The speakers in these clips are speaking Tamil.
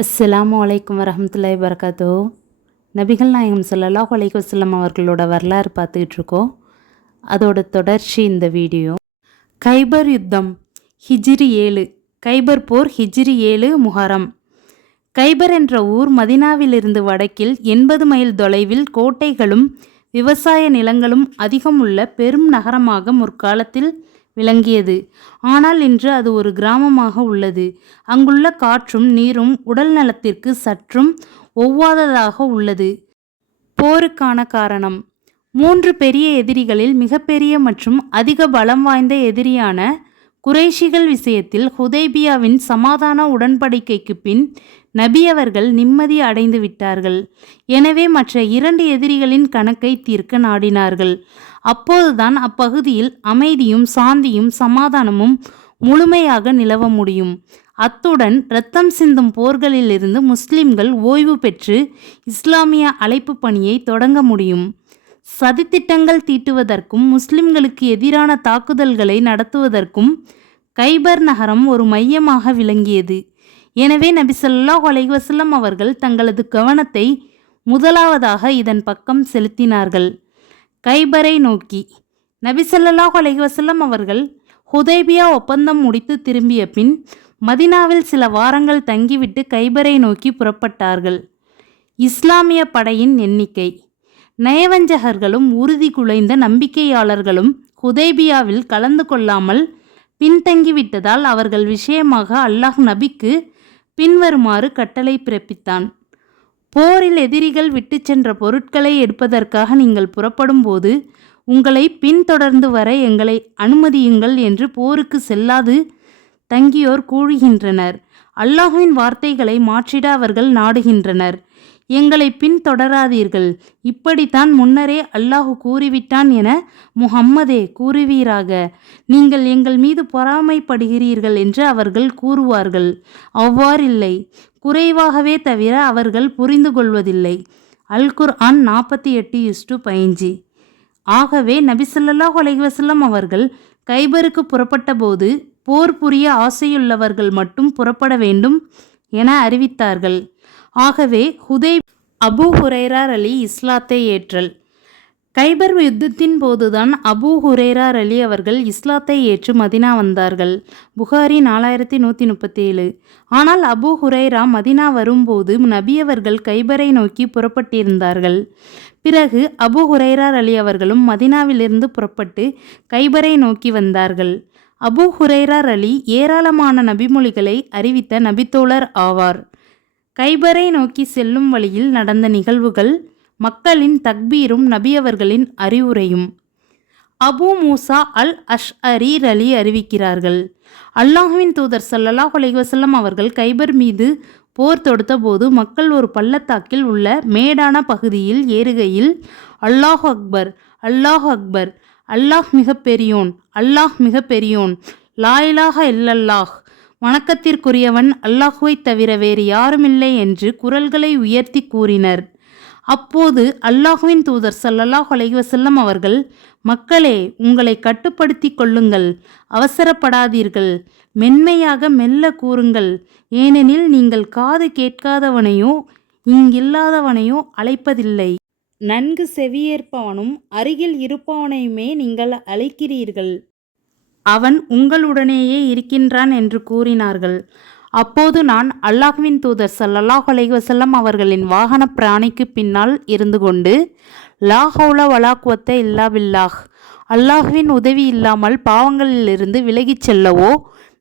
அஸ்ஸலாமு அலைக்கும் வரஹ்மத்துல்லாஹி வபரகாத்துஹு. நபிகள் நாயகம் ஸல்லல்லாஹு அலைஹி வஸல்லம் அவர்களோட வரலாறு பார்த்துக்கிட்டு இருக்கோம். அதோட தொடர்ச்சி இந்த வீடியோ. கைபர் யுத்தம் ஹிஜ்ரி 7. கைபர் போர் ஹிஜ்ரி 7 முஹர்ரம். கைபர் என்ற ஊர் மதினாவிலிருந்து வடக்கில் 80 மைல் தொலைவில் கோட்டைகளும் விவசாய நிலங்களும் அதிகம் உள்ள பெரும் நகரமாக முற்காலத்தில் விளங்கியது. ஆனால் இன்று அது ஒரு கிராமமாக உள்ளது. அங்குள்ள காற்றும் நீரும் உடல் நலத்திற்கு சற்றும் ஒவ்வாததாக உள்ளது. போருக்கான காரணம்: 3 பெரிய எதிரிகளில் மிகப்பெரிய மற்றும் அதிக பலம் வாய்ந்த எதிரியான குறைஷிகள் விஷயத்தில் ஹுதைபியாவின் சமாதான உடன்படிக்கைக்கு பின் நபி அவர்கள் நிம்மதி அடைந்து விட்டார்கள். எனவே மற்ற 2 எதிரிகளின் கணக்கை தீர்க்க நாடினார்கள். அப்போதுதான் அப்பகுதியில் அமைதியும் சாந்தியும் சமாதானமும் முழுமையாக நிலவ முடியும். அத்துடன் இரத்தம் சிந்தும் போர்களிலிருந்து முஸ்லிம்கள் ஓய்வு பெற்று இஸ்லாமிய அழைப்பு பணியை தொடங்க முடியும். சதித்திட்டங்கள் தீட்டுவதற்கும் முஸ்லிம்களுக்கு எதிரான தாக்குதல்களை நடத்துவதற்கும் கைபர் நகரம் ஒரு மையமாக விளங்கியது. எனவே நபி ஸல்லல்லாஹு அலைஹி வஸல்லம் அவர்கள் தங்களது கவனத்தை முதலாவதாக இதன் பக்கம் செலுத்தினார்கள். கைபரை நோக்கி. நபி ஸல்லல்லாஹு அலைஹி வஸல்லம் அவர்கள் ஹுதைபியா ஒப்பந்தம் முடித்து திரும்பிய பின் மதினாவில் சில வாரங்கள் தங்கிவிட்டு கைபரை நோக்கி புறப்பட்டார்கள். இஸ்லாமிய படையின் எண்ணிக்கை: நயவஞ்சகர்களும் உறுதி குலைந்த நம்பிக்கையாளர்களும் ஹுதைபியாவில் கலந்து கொள்ளாமல் பின்தங்கிவிட்டதால் அவர்கள் விஷயமாக அல்லாஹ் நபிக்கு பின்வருமாறு கட்டளை பிறப்பித்தான். போரில் எதிரிகள் விட்டு சென்ற பொருட்களை எடுப்பதற்காக நீங்கள் புறப்படும் போது உங்களை பின்தொடர்ந்து வர எங்களை அனுமதியுங்கள் என்று போருக்கு செல்லாது தங்கியோர் கூறுகின்றனர். அல்லாஹ்வின் வார்த்தைகளை மாற்றிட அவர்கள் நாடுகின்றனர். எங்களை பின்தொடராதீர்கள், இப்படித்தான் முன்னரே அல்லாஹ் கூறிவிட்டான் என முஹம்மதே கூறுவீராக. நீங்கள் எங்கள் மீது பொறாமைப்படுகிறீர்கள் என்று அவர்கள் கூறுவார்கள். அவ்வாறில்லை, குறைவாகவே தவிர அவர்கள் புரிந்து கொள்வதில்லை. அல் குர்ஆன் 48:15. ஆகவே நபி ஸல்லல்லாஹு அலைஹி வஸல்லம் அவர்கள் கைபருக்கு புறப்பட்ட போது போர் புரிய ஆசையுள்ளவர்கள் மட்டும் புறப்பட வேண்டும் என அறிவித்தார்கள். ஆகவே அபூ ஹுரைரா ரலி இஸ்லாத்தை ஏற்றல். கைபர் யுத்தத்தின் போதுதான் அபூ ஹுரைரா ரலி அவர்கள் இஸ்லாத்தை ஏற்று மதினா வந்தார்கள். புகாரி 4137. ஆனால் அபூ ஹுரைரா மதினா வரும்போது நபியவர்கள் கைபரை நோக்கி புறப்பட்டிருந்தார்கள். பிறகு அபூ ஹுரைரா ரலி அவர்களும் மதினாவிலிருந்து புறப்பட்டு கைபரை நோக்கி வந்தார்கள். அபூ ஹுரைரா ரலி ஏராளமான நபிமொழிகளை அறிவித்த நபித்தோழர் ஆவார். கைபரை நோக்கி செல்லும் வழியில் நடந்த நிகழ்வுகள், மக்களின் தக்பீரும் நபியவர்களின் அறிவுரையும். அபூ மூசா அல் அஷ்அரி ரலி அறிவிக்கிறார்கள்: அல்லாஹ்வின் தூதர் ஸல்லல்லாஹு அலைஹி வஸல்லம் அவர்கள் கைபர் மீது போர் தொடுத்த போது மக்கள் ஒரு பள்ளத்தாக்கில் உள்ள மேடான பகுதியில் ஏறுகையில், அல்லாஹ் அக்பர், அல்லாஹ் அக்பர், அல்லாஹ் மிக பெரியோன், அல்லாஹ் மிக பெரியோன், லா இலாஹ இல்லல்லாஹ், வணக்கத்திற்குரியவன் அல்லாஹுவை தவிர வேறு யாருமில்லை என்று குரல்களை உயர்த்தி கூறினர். அப்போது அல்லாஹ்வின் தூதர் ஸல்லல்லாஹு அலைஹி வஸல்லம் அவர்கள், மக்களே, உங்களை கட்டுப்படுத்தி கொள்ளுங்கள், அவசரப்படாதீர்கள், மென்மையாக மெல்ல கூறுங்கள், ஏனெனில் நீங்கள் காது கேட்காதவனையோ இங்கில்லாதவனையோ அழைப்பதில்லை. நன்கு செவியேற்பவனும் அருகில் இருப்பவனையுமே நீங்கள் அழைக்கிறீர்கள். அவன் உங்களுடனேயே இருக்கின்றான் என்று கூறினார்கள். அப்போது நான் அல்லாஹ்வின் தூதர் ஸல்லல்லாஹு அலைஹி வஸல்லம் அவர்களின் வாகன பிராணிக்கு பின்னால் இருந்து கொண்டு, லா ஹவுல வலா குவத்த இல்லா பில்லாஹ், அல்லாஹ்வின் உதவி இல்லாமல் பாவங்களிலிருந்து விலகிச் செல்லவோ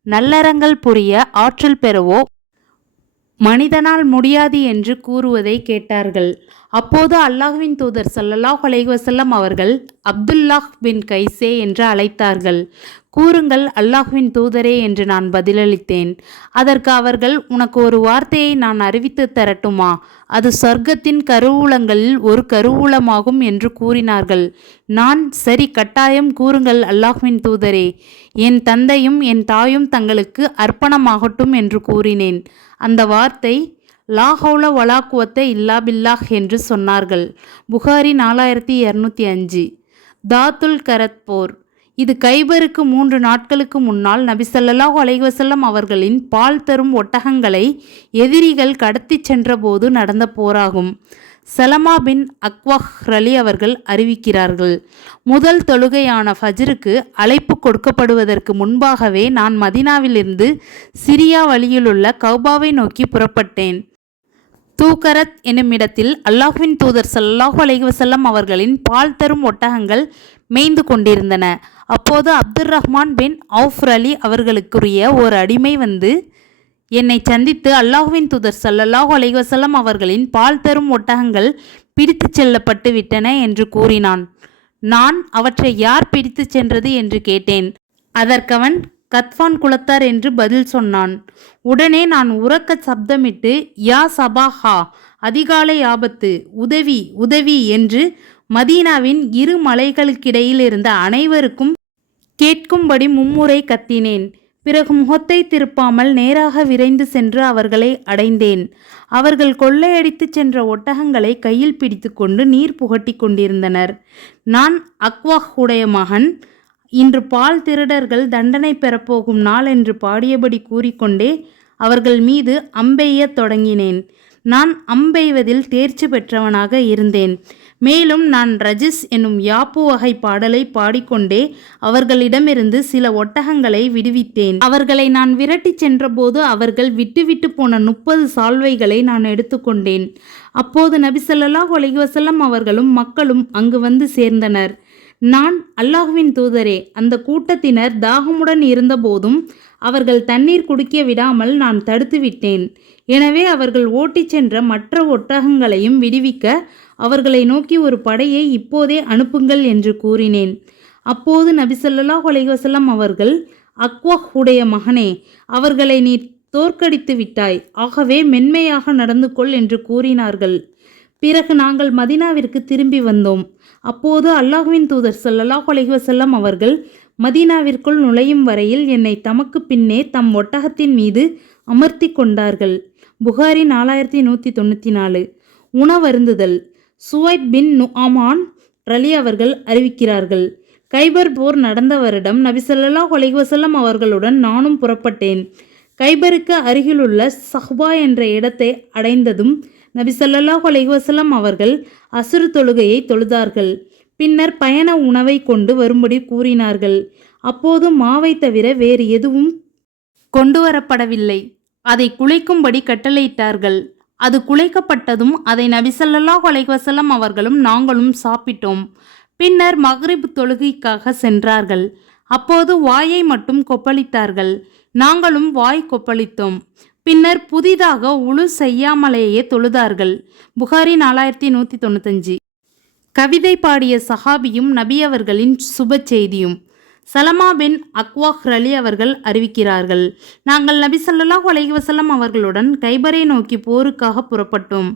நல்லறங்கள் புரிய ஆற்றல் பெறவோ மனிதனால் முடியாது என்று கூறுவதை கேட்டார்கள். அப்போது அல்லாஹ்வின் தூதர் ஸல்லல்லாஹு அலைஹி வஸல்லம் அவர்கள் அப்துல்லாஹ் பின் கைஸே என்று அழைத்தார்கள். கூறுங்கள், அல்லாஹ்வின் தூதரே என்று நான் பதிலளித்தேன். அதற்கு அவர்கள், உனக்கு ஒரு வார்த்தையை நான் அறிவித்து தரட்டுமா? அது சொர்க்கத்தின் கருவூலங்களில் ஒரு கருவூலமாகும் என்று கூறினார்கள். நான், சரி, கட்டாயம் கூறுங்கள் அல்லாஹ்வின் தூதரே, என் தந்தையும் என் தாயும் தங்களுக்கு அர்ப்பணமாகட்டும் என்று கூறினேன். அந்த வார்த்தை லா ஹவுல வலா குவத்த இல்லா பில்லாஹ் என்று சொன்னார்கள். புகாரி 4205. தாத்துல் கரத் போர். இது கைபருக்கு 3 நாட்களுக்கு முன்னால் நபி ஸல்லல்லாஹு அலைஹி வஸல்லம் அவர்களின் பால் தரும் ஒட்டகங்களை எதிரிகள் கடத்தி சென்றபோது நடந்த போராகும். சலமா பின் அக்வஹ் ரலி அவர்கள் அறிவிக்கிறார்கள், முதல் தொழுகையான ஃபஜ்ருக்கு அழைப்பு கொடுக்கப்படுவதற்கு முன்பாகவே நான் மதீனாவிலிருந்து சிரியா வழியிலுள்ள கௌபாவை நோக்கி புறப்பட்டேன். தூக்கரத் என்னுமிடத்தில் அல்லாஹ்வின் தூதர் ஸல்லல்லாஹு அலைஹி வஸல்லம் அவர்களின் பால் தரும் ஒட்டகங்கள் மேய்ந்து கொண்டிருந்தன. அப்போது அப்துர் ரஹ்மான் பின் அவுஃப் அலி அவர்களுக்குரிய ஒரு அடிமை வந்து என்னை சந்தித்து, அல்லாஹ்வின் தூதர் ஸல்லல்லாஹு அலைஹி வஸல்லம் அவர்களின் பால் தரும் ஒட்டகங்கள் பிடித்து செல்லப்பட்டு விட்டன என்று கூறினான். நான் அவற்றை யார் பிடித்து சென்றது என்று கேட்டேன். அதற்கவன் கத்ஃபான் குலத்தார் என்று பதில் சொன்னான். உடனே நான் உரக்க சப்தமிட்டு, யா சபாஹா, அதிகாலை ஆபத்து, உதவி உதவி என்று மதீனாவின் 2 மலைகளுக்கிடையில் இருந்த அனைவருக்கும் கேட்கும்படி மும்முறை கத்தினேன். பிறகு முகத்தை திருப்பாமல் நேராக விரைந்து சென்று அவர்களை அடைந்தேன். அவர்கள் கொள்ளையடித்து சென்ற ஒட்டகங்களை கையில் பிடித்து கொண்டு நீர் புகட்டி கொண்டிருந்தனர். நான் அக்வாஹ் உடைய மகன், இன்று பால் திருடர்கள் தண்டனை பெறப்போகும் நாள் என்று பாடியபடி கூறிக்கொண்டே அவர்கள் மீது அம்பெய்ய தொடங்கினேன். நான் அம்பெய்வதில் தேர்ச்சி பெற்றவனாக இருந்தேன். மேலும் நான் ரஜிஸ் என்னும் யாப்பு வகை பாடலை பாடிக்கொண்டே அவர்களிடமிருந்து சில ஒட்டகங்களை விடுவித்தேன். அவர்களை நான் விரட்டி சென்றபோது அவர்கள் விட்டுவிட்டு போன 30 சால்வைகளை நான் எடுத்துக்கொண்டேன். அப்போது நபி ஸல்லல்லாஹு அலைஹி வஸல்லம் அவர்களும் மக்களும் அங்கு வந்து சேர்ந்தனர். நான், அல்லாஹ்வின் தூதரே, அந்த கூட்டத்தினர் தாகமுடன் இருந்தபோதும் அவர்கள் தண்ணீர் குடிக்க விடாமல் நான் தடுத்து விட்டேன். எனவே அவர்கள் ஓட்டிச் சென்ற மற்ற ஒட்டகங்களையும் விடுவிக்க அவர்களை நோக்கி ஒரு படையை இப்போதே அனுப்புங்கள் என்று கூறினேன். அப்போது நபி ஸல்லல்லாஹு அலைஹி வஸல்லம் அவர்கள், அக்வஹ் உடைய மகனே, அவர்களை நீ தோற்கடித்து விட்டாய், ஆகவே மென்மையாக நடந்து கொள் என்று கூறினார்கள். பிறகு நாங்கள் மதீனாவிற்கு திரும்பி வந்தோம். அப்போது அல்லாஹ்வின் தூதர் ஸல்லல்லாஹு அலைஹி வஸல்லம் அவர்கள் மதீனாவிற்குள் நுழையும் வரையில் என்னை தமக்கு பின்னே தம் ஒட்டகத்தின் மீது அமர்த்தி கொண்டார்கள். புகாரி 4194. உணவருந்துதல். சுவைத் பின் நுஆமான் ரலி அவர்கள் அறிவிக்கிறார்கள், கைபர் போர் நடந்த வருடம் நபி ஸல்லல்லாஹு அலைஹி வஸல்லம் அவர்களுடன் நானும் புறப்பட்டேன். கைபருக்கு அருகிலுள்ள சஹ்பா என்ற இடத்தை அடைந்ததும் நபி ஸல்லல்லாஹு அலைஹி வஸல்லம் அவர்கள் அஸ்ர் தொழுகையை தொழுதார்கள். பின்னர் பயண உணவை கொண்டு வரும்படி கூறினார்கள். அப்போது மாவை தவிர வேறு எதுவும் கொண்டு வரப்படவில்லை. அதை குழைக்கும்படி கட்டளையிட்டார்கள். அது குழைக்கப்பட்டதும் அதை நபி ஸல்லல்லாஹு அலைஹி வஸல்லம் அவர்களும் நாங்களும் சாப்பிட்டோம். பின்னர் மக்ரிப் தொழுகைக்காக சென்றார்கள். அப்போது வாயை மட்டும் கொப்பளித்தார்கள். நாங்களும் வாய் கொப்பளித்தோம். பின்னர் புதிதாக உழு செய்யாமலேயே தொழுதார்கள். புகாரி 4195. கவிதை பாடிய சஹாபியும் நபி அவர்களின் சுப செய்தியும். சலமா பின் அக்வாஹ் ரலி அவர்கள் அறிவிக்கிறார்கள், நாங்கள் நபி ஸல்லல்லாஹு அலைஹி வஸல்லம் அவர்களுடன் கைபரை நோக்கி போருக்காக புறப்பட்டோம்.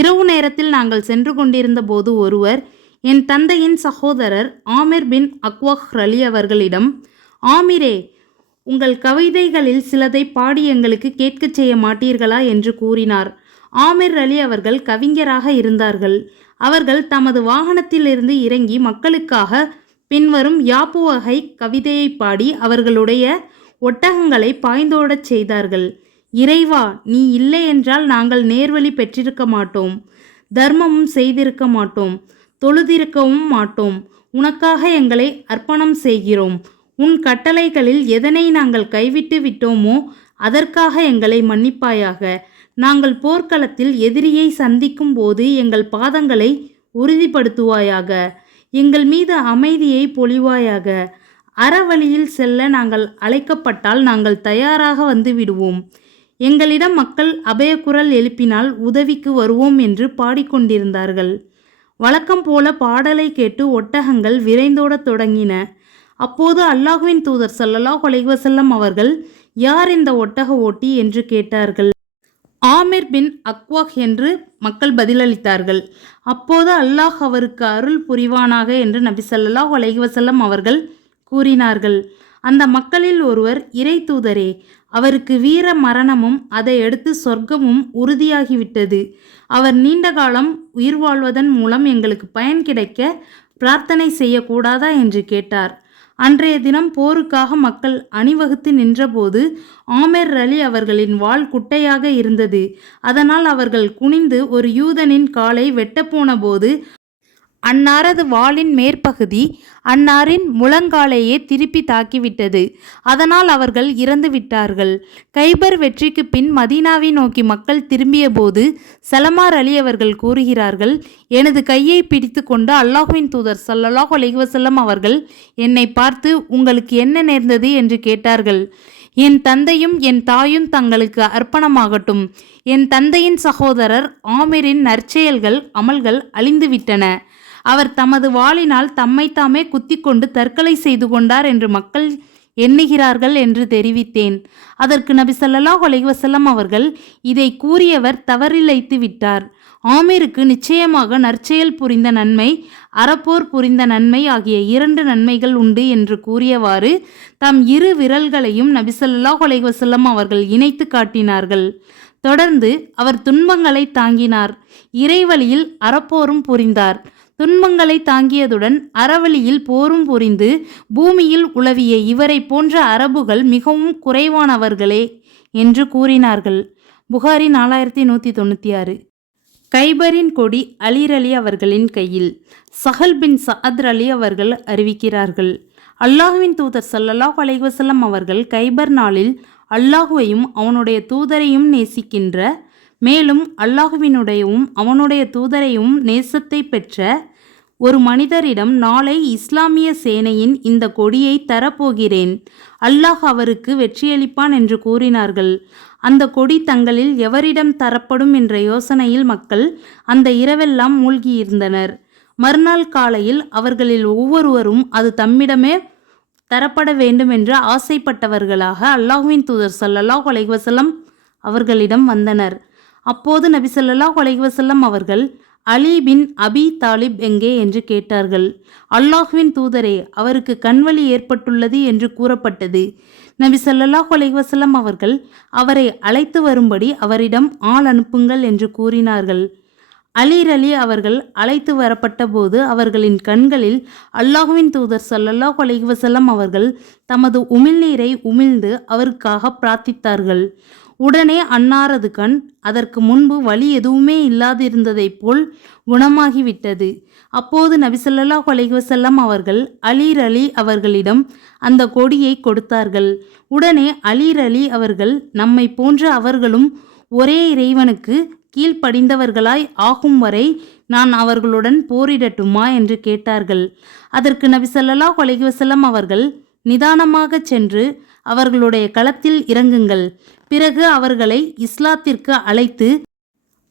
இரவு நேரத்தில் நாங்கள் சென்று கொண்டிருந்த போது ஒருவர் என் தந்தையின் சகோதரர் ஆமிர் பின் அக்வாஹ் ரலி அவர்களிடம், ஆமிரே, உங்கள் கவிதைகளில் சிலதை பாடி எங்களுக்கு கேட்கச் செய்ய மாட்டீர்களா என்று கூறினார். ஆமிர் அலி அவர்கள் கவிஞராக இருந்தார்கள். அவர்கள் தமது வாகனத்திலிருந்து இறங்கி மக்களுக்காக பின்வரும் யாப்பு வகை கவிதையை பாடி அவர்களுடைய ஒட்டகங்களை பாய்ந்தோடச் செய்தார்கள். இறைவா, நீ இல்லை என்றால் நாங்கள் நேர்வழி பெற்றிருக்க மாட்டோம், தர்மமும் செய்திருக்க மாட்டோம், தொழுதிருக்கவும் மாட்டோம். உனக்காக எங்களை அர்ப்பணம் செய்கிறோம். உன் கட்டளைகளில் எதனை நாங்கள் கைவிட்டு விட்டோமோ அதற்காக எங்களை மன்னிப்பாயாக. நாங்கள் போர்க்களத்தில் எதிரியை சந்திக்கும் போது எங்கள் பாதங்களை உறுதிப்படுத்துவாயாக. எங்கள் மீது அமைதியை பொழிவாயாக. அறவழியில் செல்ல நாங்கள் அழைக்கப்பட்டால் நாங்கள் தயாராக வந்து விடுவோம். எங்களிடம் மக்கள் அபயக்குரல் எழுப்பினால் உதவிக்கு வருவோம் என்று பாடிக்கொண்டிருந்தார்கள். வழக்கம் போல பாடலை கேட்டு ஒட்டகங்கள் விரைந்தோடத் தொடங்கின. அப்போது அல்லாஹ்வின் தூதர் ஸல்லல்லாஹு அலைஹி வஸல்லம் அவர்கள், யார் இந்த ஒட்டக ஓட்டி என்று கேட்டார்கள். ஆமிர் பின் அக்வாஹ் என்று மக்கள் பதிலளித்தார்கள். அப்போது அல்லாஹ் அவருக்கு அருள் புரிவானாக என்று நபி ஸல்லல்லாஹு அலைஹி வஸல்லம் அவர்கள் கூறினார்கள். அந்த மக்களில் ஒருவர், இறை தூதரே, அவருக்கு வீர மரணமும் அதை அடுத்து சொர்க்கமும் உறுதியாகிவிட்டது. அவர் நீண்ட காலம் உயிர் வாழ்வதன் மூலம் எங்களுக்கு பயன் கிடைக்க பிரார்த்தனை செய்யக்கூடாதா என்று கேட்டார். அன்றைய தினம் போருக்காக மக்கள் அணிவகுத்து நின்றபோது ஆமெர் அலி அவர்களின் வாள் குட்டையாக இருந்தது. அதனால் அவர்கள் குனிந்து ஒரு யூதனின் காலை வெட்டப்போன போது அன்னாரது வாளின் மேற்பகுதி அன்னாரின் முழங்காலையே திருப்பி தாக்கிவிட்டது. அதனால் அவர்கள் இறந்து விட்டார்கள். கைபர் வெற்றிக்கு பின் மதீனாவை நோக்கி மக்கள் திரும்பிய போது சலமார் அலி அவர்கள் கூறுகிறார்கள், எனது கையை பிடித்து கொண்டு அல்லாஹ்வின் தூதர் ஸல்லல்லாஹு அலைஹி வஸல்லம் அவர்கள் என்னை பார்த்து, உங்களுக்கு என்ன நேர்ந்தது என்று கேட்டார்கள். என் தந்தையும் என் தாயும் தங்களுக்கு அர்ப்பணமாகட்டும். என் தந்தையின் சகோதரர் ஆமிரின் நற்செயல்கள் அமல்கள் அழிந்துவிட்டன. அவர் தமது வாளினால் தம்மைத்தாமே குத்திக்கொண்டு தற்கொலை செய்து கொண்டார் என்று மக்கள் எண்ணுகிறார்கள் என்று தெரிவித்தேன். அதற்கு நபி ஸல்லல்லாஹு அலைஹி வஸல்லம் அவர்கள், இதை கூறியவர் தவறிழைத்து விட்டார். ஆமிருக்கு நிச்சயமாக நற்செயல் புரிந்த நன்மை, அறப்போர் புரிந்த நன்மை ஆகிய 2 நன்மைகள் உண்டு என்று கூறியவாறு தம் 2 விரல்களையும் நபி ஸல்லல்லாஹு அலைஹி வஸல்லம் அவர்கள் இணைத்து காட்டினார்கள். தொடர்ந்து அவர் துன்பங்களை தாங்கினார். இறைவழியில் அறப்போரும் புரிந்தார். துன்பங்களை தாங்கியதுடன் அறவழியில் போரும் புரிந்து பூமியில் உலவிய இவரை போன்ற அரபுகள் மிகவும் குறைவானவர்களே என்று கூறினார்கள். புகாரி 4196. கைபரின் கொடி அலீர் அலி அவர்களின் கையில். சஹல் பின் சஅத் அலி அவர்கள் அறிவிக்கிறார்கள், அல்லாஹ்வின் தூதர் ஸல்லல்லாஹு அலைஹி வஸல்லம் அவர்கள் கைபர் நாளில் அல்லாஹுவையும் அவனுடைய தூதரையும் நேசிக்கின்ற, மேலும் அல்லாஹுவினுடையவும் அவனுடைய தூதரையும் நேசத்தை பெற்ற ஒரு மனிதரிடம், நாளை இஸ்லாமிய சேனையின் இந்த கொடியை தரப்போகிறேன், அல்லாஹ் அவருக்கு வெற்றியளிப்பான் என்று கூறினார்கள். அந்த கொடி தங்களில் எவரிடம் தரப்படும் என்ற யோசனையில் மக்கள் அந்த இரவெல்லாம் மூழ்கியிருந்தனர். மறுநாள் காலையில் அவர்களில் ஒவ்வொருவரும் அது தம்மிடமே தரப்பட வேண்டும் என்று ஆசைப்பட்டவர்களாக அல்லாஹ்வின் தூதர் ஸல்லல்லாஹு அலைஹி வஸல்லம் அவர்களிடம் வந்தனர். அப்போது நபி ஸல்லல்லாஹு அலைஹி வஸல்லம் அவர்கள், அலி பின் அபி தாலிப் எங்கே என்று கேட்டார்கள். அல்லாஹ்வின் தூதரே, அவருக்கு கண்வலி ஏற்பட்டுள்ளது என்று கூறப்பட்டது. நபி ஸல்லல்லாஹு அலைஹி வஸல்லம் அவர்கள், அவரை அழைத்து வரும்படி அவரிடம் ஆள் அனுப்புங்கள் என்று கூறினார்கள். அலீர் அலி அவர்கள் அழைத்து வரப்பட்ட போது அவர்களின் கண்களில் அல்லாஹ்வின் தூதர் ஸல்லல்லாஹு அலைஹி வஸல்லம் அவர்கள் தமது உமிழ்நீரை உமிழ்ந்து அவருக்காக பிரார்த்தித்தார்கள். உடனே அன்னாரது கண் அதற்கு முன்பு வலி எதுவுமே இல்லாதிருந்ததைப் போல் குணமாகிவிட்டது. அப்போது நபி ஸல்லல்லாஹு அலைஹி வஸல்லம் அவர்கள் அலீர் அலி அவர்களிடம் அந்த கொடியை கொடுத்தார்கள். உடனே அலீர் அலி அவர்கள், நம்மை போன்ற அவர்களும் ஒரே இறைவனுக்கு கீழ்ப்படிந்தவர்களாய் ஆகும் வரை நான் அவர்களுடன் போரிடட்டுமா என்று கேட்டார்கள். அதற்கு நபி ஸல்லல்லாஹு அலைஹி வஸல்லம் அவர்கள், நிதானமாக சென்று அவர்களுடைய களத்தில் இறங்குங்கள். பிறகு அவர்களை இஸ்லாத்திற்கு அழைத்து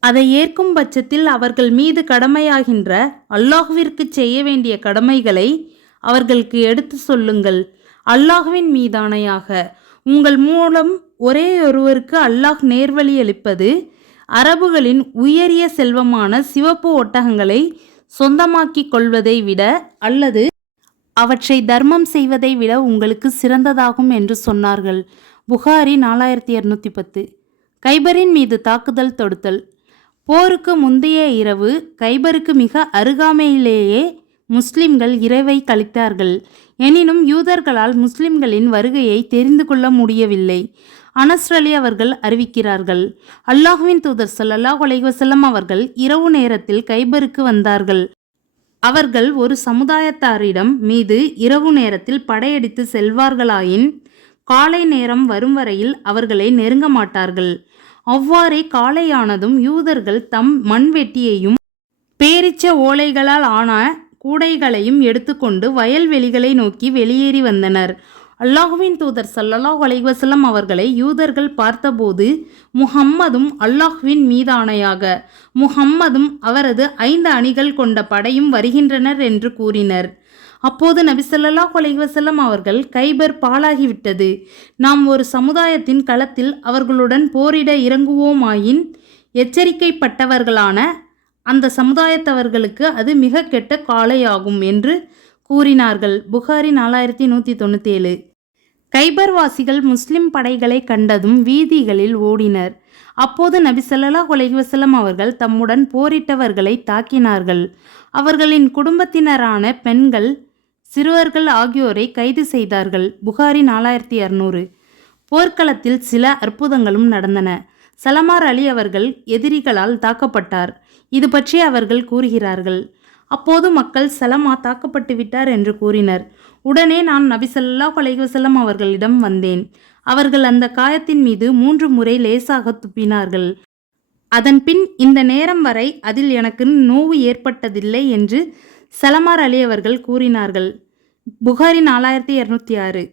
அதை ஏற்கும் பட்சத்தில் அவர்கள் மீது கடமையாகின்ற அல்லாஹுவிற்கு செய்ய வேண்டிய கடமைகளை அவர்களுக்கு எடுத்து சொல்லுங்கள். அல்லாஹுவின் மீதானையாக உங்கள் மூலம் ஒரே ஒருவருக்கு அல்லாஹ் நேர்வழி அளிப்பது அரபுகளின் உயரிய செல்வமான சிவப்பு ஒட்டகங்களை சொந்தமாக்கிக் கொள்வதை விட அல்லது அவற்றை தர்மம் செய்வதை விட உங்களுக்கு சிறந்ததாகும் என்று சொன்னார்கள். புகாரி 4210. கைபரின் மீது தாக்குதல் தொடுத்தல். போருக்கு முந்தைய இரவு கைபருக்கு மிக அருகாமையிலேயே முஸ்லிம்கள் இரவை கழித்தார்கள். எனினும் யூதர்களால் முஸ்லிம்களின் வருகையை தெரிந்து கொள்ள முடியவில்லை. அனஸ் அலி அவர்கள் அறிவிக்கிறார்கள், அல்லாஹ்வின் தூதர் ஸல்லல்லாஹு அலைஹி வஸல்லம் அவர்கள் இரவு நேரத்தில் கைபருக்கு வந்தார்கள். அவர்கள் ஒரு சமுதாயத்தாரிடம் மீது இரவு நேரத்தில் படையெடுத்து செல்வார்களாயின் காலை நேரம் வரும் வரையில் அவர்களை நெருங்க மாட்டார்கள். அவ்வாறே காலையானதும் யூதர்கள் தம் மண்வெட்டியையும் பேரிச்ச ஓலைகளால் ஆன கூடைகளையும் எடுத்துக்கொண்டு வயல்வெளிகளை நோக்கி வெளியேறி வந்தனர். அல்லாஹுவின் தூதர் ஸல்லல்லாஹு அலைஹி வஸல்லம் அவர்களை யூதர்கள் பார்த்தபோது, முஹம்மதும் அல்லாஹுவின் மீதானையாக முஹம்மதும் அவரது 5 அணிகள் கொண்ட படையும் வருகின்றனர் என்று கூறினர். அப்போது நபி ஸல்லல்லாஹு அலைஹி வஸல்லம் அவர்கள், கைபர் பாழாகிவிட்டது, நாம் ஒரு சமுதாயத்தின் களத்தில் அவர்களுடன் போரிட இறங்குவோமாயின் எச்சரிக்கைப்பட்டவர்களான அந்த சமுதாயத்தவர்களுக்கு அது மிக கெட்ட காலையாகும் என்று கூறினார்கள். புகாரி 4197. கைபர் வாசிகள் முஸ்லிம் படைகளை கண்டதும் வீதிகளில் ஓடினர். அப்போது நபி ஸல்லல்லாஹு அலைஹி வஸல்லம் அவர்கள் தம்முடன் போரிட்டவர்களை தாக்கினார்கள். அவர்களின் குடும்பத்தினரான பெண்கள், சிறுவர்கள் ஆகியோரை கைது செய்தார்கள். புகாரி 4600. போர்க்களத்தில் சில அற்புதங்களும் நடந்தன. சலமார் அலி அவர்கள் எதிரிகளால் தாக்கப்பட்டார். இது பற்றி அவர்கள் கூறுகிறார்கள். அப்போது மக்கள் சலமா தாக்கப்பட்டு விட்டார் என்று கூறினர். உடனே நான் நபி ஸல்லல்லாஹு அலைஹி வஸல்லம் அவர்களிடம் வந்தேன். அவர்கள் அந்த காயத்தின் மீது 3 முறை லேசாக துப்பினார்கள். அதன் பின் இந்த நேரம் வரை அதில் எனக்கு நோவு ஏற்பட்டதில்லை என்று சலமார் அலி அவர்கள் கூறினார்கள். புகாரி 4206.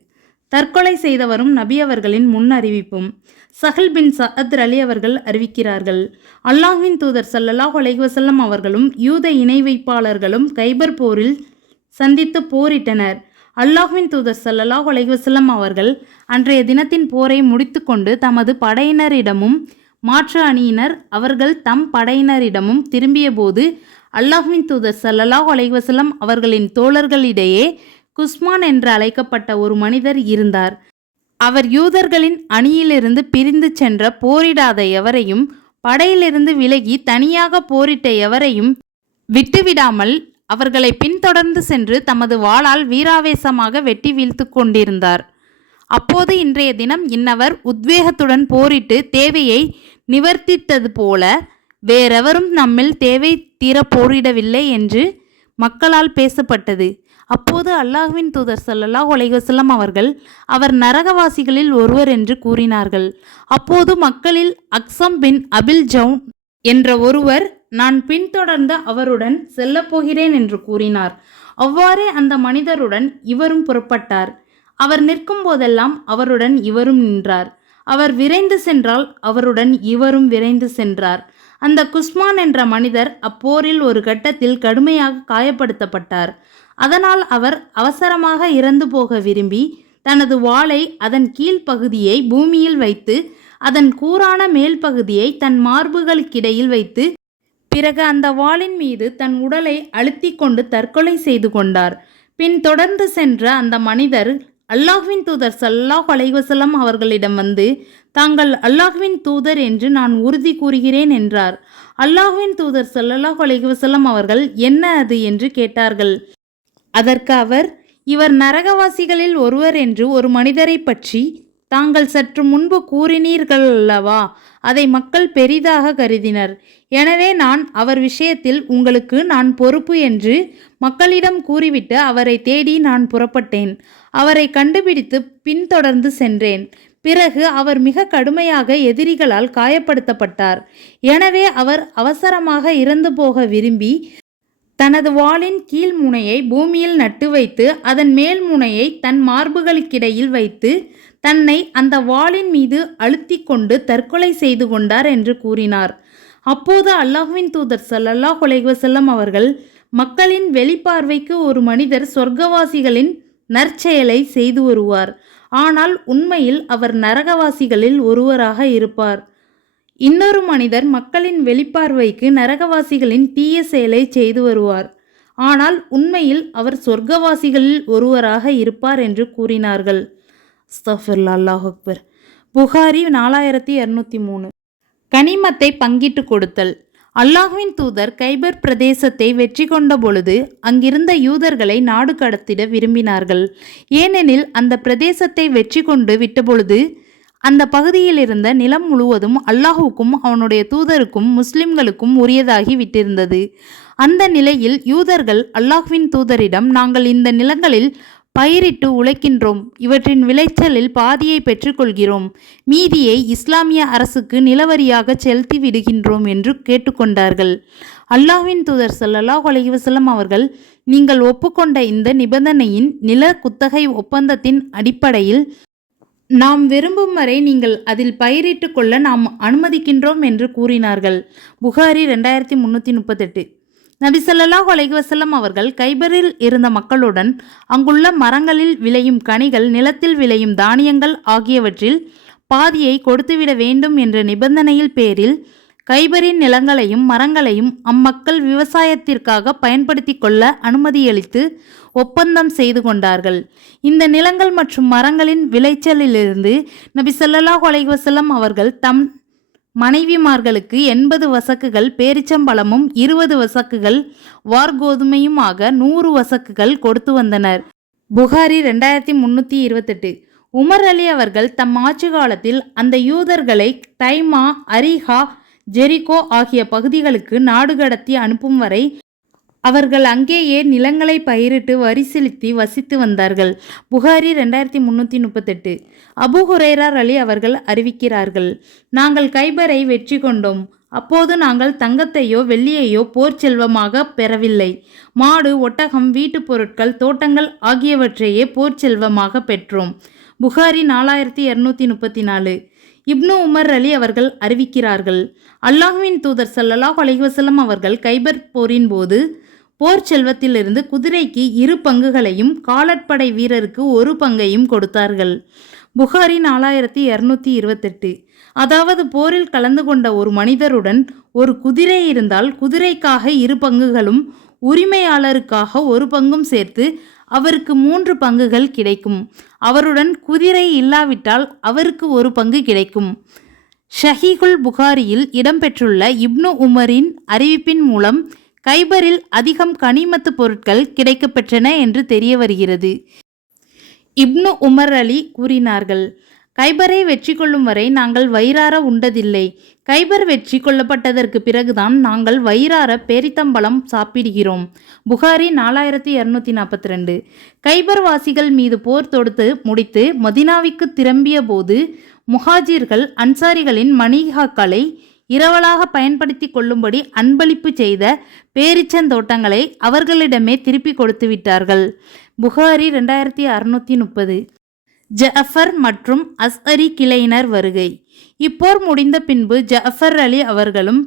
தற்கொலை செய்தவரும் நபி அவர்களின் முன் அறிவிப்பும். சஹல் பின் சஅத் அலி அவர்கள் அறிவிக்கிறார்கள். அல்லாஹ்வின் தூதர் ஸல்லல்லாஹு அலைஹி வஸல்லம் அவர்களும் யூத இணை வைப்பாளர்களும் கைபர் போரில் சந்தித்து போரிட்டனர். அல்லாஹ்வின் தூதர் ஸல்லல்லாஹு அலைஹி வஸல்லம் அவர்கள் அன்றைய தினத்தின் போரை முடித்துக்கொண்டு தமது படையினரிடமும் மாற்று அணியினர் அவர்கள் தம் படையினரிடமும் திரும்பிய போது அல்லாஹ்வின் தூதர் ஸல்லல்லாஹு அலைஹி வஸல்லம் அவர்களின் தோழர்களிடையே குஸ்மான் என்று அழைக்கப்பட்ட ஒரு மனிதர் இருந்தார். அவர் யூதர்களின் அணியிலிருந்து பிரிந்து சென்ற போரிடாத எவரையும் படையிலிருந்து விலகி தனியாக போரிட்ட எவரையும் விட்டுவிடாமல் அவர்களை பின்தொடர்ந்து சென்று தமது வாளால் வீராவேசமாக வெட்டி வீழ்த்து கொண்டிருந்தார். அப்போது இன்றைய தினம் இன்னவர் உத்வேகத்துடன் போரிட்டு தேவையை நிவர்த்தித்தது போல வேறெவரும் நம்மில் தேவை தீர போரிடவில்லை என்று மக்களால் பேசப்பட்டது. அப்போது அல்லாஹ்வின் தூதர் ஸல்லல்லாஹு அலைஹி வஸல்லம் அவர்கள் அவர் நரகவாசிகளில் ஒருவர் என்று கூறினார்கள். அப்போது மக்களில் அக்ஸம் பின் அபில் ஜவுன் என்ற ஒருவர் நான் பின்தொடர்ந்து அவருடன் செல்லப்போகிறேன் என்று கூறினார். அவ்வாறே அந்த மனிதருடன் இவரும் புறப்பட்டார். அவர் நிற்கும் போதெல்லாம் அவருடன் இவரும் நின்றார். அவர் விரைந்து சென்றால் அவருடன் இவரும் விரைந்து சென்றார். அந்த குஸ்மான் என்ற மனிதர் அப்போரில் ஒரு கட்டத்தில் கடுமையாக காயப்படுத்தப்பட்டார். அதனால் அவர் அவசரமாக இறந்து போக விரும்பி தனது வாளை அதன் கீழ்ப்பகுதியை பூமியில் வைத்து அதன் கூரான மேல் பகுதியை தன் மார்புகளுக்கிடையில் வைத்து பிறகு அந்த வாளின் மீது தன் உடலை அழுத்தி கொண்டு தற்கொலை செய்து கொண்டார். பின் தொடர்ந்து சென்ற அந்த மனிதர் அல்லாஹ்வின் தூதர் ஸல்லல்லாஹு அலைஹி வஸல்லம் அவர்களிடம் வந்து தாங்கள் அல்லாஹ்வின் தூதர் என்று நான் உறுதி கூறுகிறேன் என்றார். அல்லாஹ்வின் தூதர் ஸல்லல்லாஹு அலைஹி வஸல்லம் அவர்கள் என்ன அது என்று கேட்டார்கள். அதற்கு அவர், இவர் நரகவாசிகளில் ஒருவர் என்று ஒரு மனிதரை பற்றி தாங்கள் சற்று முன்பு கூறினீர்கள் அல்லவா, அதை மக்கள் பெரிதாக கருதினர். எனவே நான் அவர் விஷயத்தில் உங்களுக்கு நான் பொறுப்பு என்று மக்களிடம் கூறிவிட்டு அவரை தேடி நான் புறப்பட்டேன். அவரை கண்டுபிடித்து பின்தொடர்ந்து சென்றேன். பிறகு அவர் மிக கடுமையாக எதிரிகளால் காயப்படுத்தப்பட்டார். எனவே அவர் அவசரமாக இறந்து போக விரும்பி தனது வாளின் கீழ் முனையை பூமியில் நட்டு வைத்து அதன் மேல் முனையை தன் மார்புகளுக்கிடையில் வைத்து தன்னை அந்த வாளின் மீது அழுத்தி கொண்டு தற்கொலை செய்து கொண்டார் என்று கூறினார். அப்போது அல்லாஹ்வின் தூதர் ஸல்லல்லாஹு அலைஹி வஸல்லம் அவர்கள், மக்களின் வெளிப்பார்வைக்கு ஒரு மனிதர் சொர்க்கவாசிகளின் நற்செயலை செய்து வருவார், ஆனால் உண்மையில் அவர் நரகவாசிகளில் ஒருவராக இருப்பார். இன்னொரு மனிதர் மக்களின் வெளிப்பார்வைக்கு நரகவாசிகளின் தீய செயலை செய்து வருவார், ஆனால் உண்மையில் அவர் சொர்க்கவாசிகளில் ஒருவராக இருப்பார் என்று கூறினார்கள். அஸ்தக்ஃபிருல்லாஹ். அல்லாஹ் அக்பர். புகாரி 4203. கனிமத்தை பங்கிட்டு கொடுத்தல். அல்லாஹ்வின் தூதர் கைபர் பிரதேசத்தை வெற்றி கொண்ட பொழுது அங்கிருந்த யூதர்களை நாடு கடத்திட விரும்பினார்கள். ஏனெனில் அந்த பிரதேசத்தை வெற்றி கொண்டு விட்டபொழுது அந்த பகுதியில் இருந்த நிலம் முழுவதும் அல்லாஹுக்கும் அவனுடைய தூதருக்கும் முஸ்லிம்களுக்கும் உரியதாகி விட்டிருந்தது. அந்த நிலையில் யூதர்கள் அல்லாஹ்வின் தூதரிடம், நாங்கள் இந்த நிலங்களில் பயிரிட்டு உழைக்கின்றோம், இவற்றின் விளைச்சலில் பாதியை பெற்றுக்கொள்கிறோம், மீதியை இஸ்லாமிய அரசுக்கு நிலவரியாக செலுத்தி விடுகின்றோம் என்று கேட்டுக்கொண்டார்கள். அல்லாஹ்வின் தூதர் ஸல்லல்லாஹு அலைஹி வஸல்லம் அவர்கள், நீங்கள் ஒப்புக்கொண்ட இந்த நிபந்தனையின் நில குத்தகை ஒப்பந்தத்தின் அடிப்படையில் நாம் விரும்பும் வரை நீங்கள் அதில் பயிரிட்டு கொள்ள நாம் அனுமதிக்கின்றோம் என்று கூறினார்கள். புகாரி 2338. நபி ஸல்லல்லாஹு அலைஹி வஸல்லம் அவர்கள் கைபரில் இருந்த மக்களுடன் அங்குள்ள மரங்களில் விளையும் கனிகள், நிலத்தில் விளையும் தானியங்கள் ஆகியவற்றில் பாதியை கொடுத்துவிட வேண்டும் என்ற நிபந்தனையில் பேரில் கைபரின் நிலங்களையும் மரங்களையும் அம்மக்கள் விவசாயத்திற்காக பயன்படுத்தி கொள்ள அனுமதியளித்து ஒப்பந்தம் செய்து கொண்டார்கள். இந்த நிலங்கள் மற்றும் மரங்களின் விளைச்சலிலிருந்து நபி ஸல்லல்லாஹு அலைஹி வஸல்லம் அவர்கள் தம் மனைவிமார்களுக்கு 80 வசக்குகள் பேரிச்சம்பழமும் 20 வசக்குகள் வார்கோதுமையுமாக 100 வசக்குகள் கொடுத்து வந்தனர். புகாரி 2328. உமர் அலி அவர்கள் தம் ஆட்சி காலத்தில் அந்த யூதர்களை தைமா, அரிஹா, ஜெரிகோ ஆகிய பகுதிகளுக்கு நாடு கடத்தி அனுப்பும் வரை அவர்கள் அங்கேயே நிலங்களை பயிரிட்டு வரி செலுத்தி வசித்து வந்தார்கள். புகாரி 2338. அபு ஹுரைரா அலி அவர்கள் அறிவிக்கிறார்கள், நாங்கள் கைபரை வெற்றி கொண்டோம். அப்போது நாங்கள் தங்கத்தையோ வெள்ளியையோ போர் செல்வமாக பெறவில்லை. மாடு, ஒட்டகம், வீட்டுப் பொருட்கள், தோட்டங்கள் ஆகியவற்றையே போர் செல்வமாக பெற்றோம். புகாரி 4234. இப்னு உமர் அலி அவர்கள் அறிவிக்கிறார்கள், அல்லாஹ்வின் தூதர் ஸல்லல்லாஹு அலைஹி வஸல்லம் அவர்கள் கைபர் போரின் போது போர் செல்வத்திலிருந்து குதிரைக்கு 2 பங்குகளையும் காலாட்படை வீரருக்கு 1 பங்கையும் கொடுத்தார்கள். புகாரி 4228. அதாவது போரில் கலந்து கொண்ட ஒரு மனிதருடன் ஒரு குதிரை இருந்தால் குதிரைக்காக 2 பங்குகளும் உரிமையாளருக்காக 1 பங்கும் சேர்த்து அவருக்கு 3 பங்குகள் கிடைக்கும். அவருடன் குதிரை இல்லாவிட்டால் அவருக்கு 1 பங்கு கிடைக்கும். ஷஹீஹுல் புகாரியில் இடம்பெற்றுள்ள இப்னு உமரின் அறிவிப்பின் மூலம் கைபரில் அதிகம் கனிமத்து பொருட்கள் கிடைக்கப்பெற்றன என்று தெரிய வருகிறது. இப்னு உமர் அலி கூறினார்கள், கைபரை வெற்றி கொள்ளும் வரை நாங்கள் வயிறார உண்டதில்லை. கைபர் வெற்றி கொள்ளப்பட்டதற்கு பிறகுதான் நாங்கள் வயிறார பேரித்தம்பழம் சாப்பிடுகிறோம். புகாரி 4242. கைபர் வாசிகள் மீது போர் தொடுத்து முடித்து மதினாவிற்கு திரும்பிய போது முஹாஜிர்கள் அன்சாரிகளின் மணிகாக்களை இரவலாக பயன்படுத்தி கொள்ளும்படி அன்பளிப்பு செய்த பேரிச்சந்தோட்டங்களை அவர்களிடமே திருப்பி கொடுத்து விட்டார்கள். புகாரி 2630. ஜஃபர் மற்றும் அஸ்அரி கிளையினர் வருகை. இப்போர் முடிந்த பின்பு ஜஃபர் அலி அவர்களும்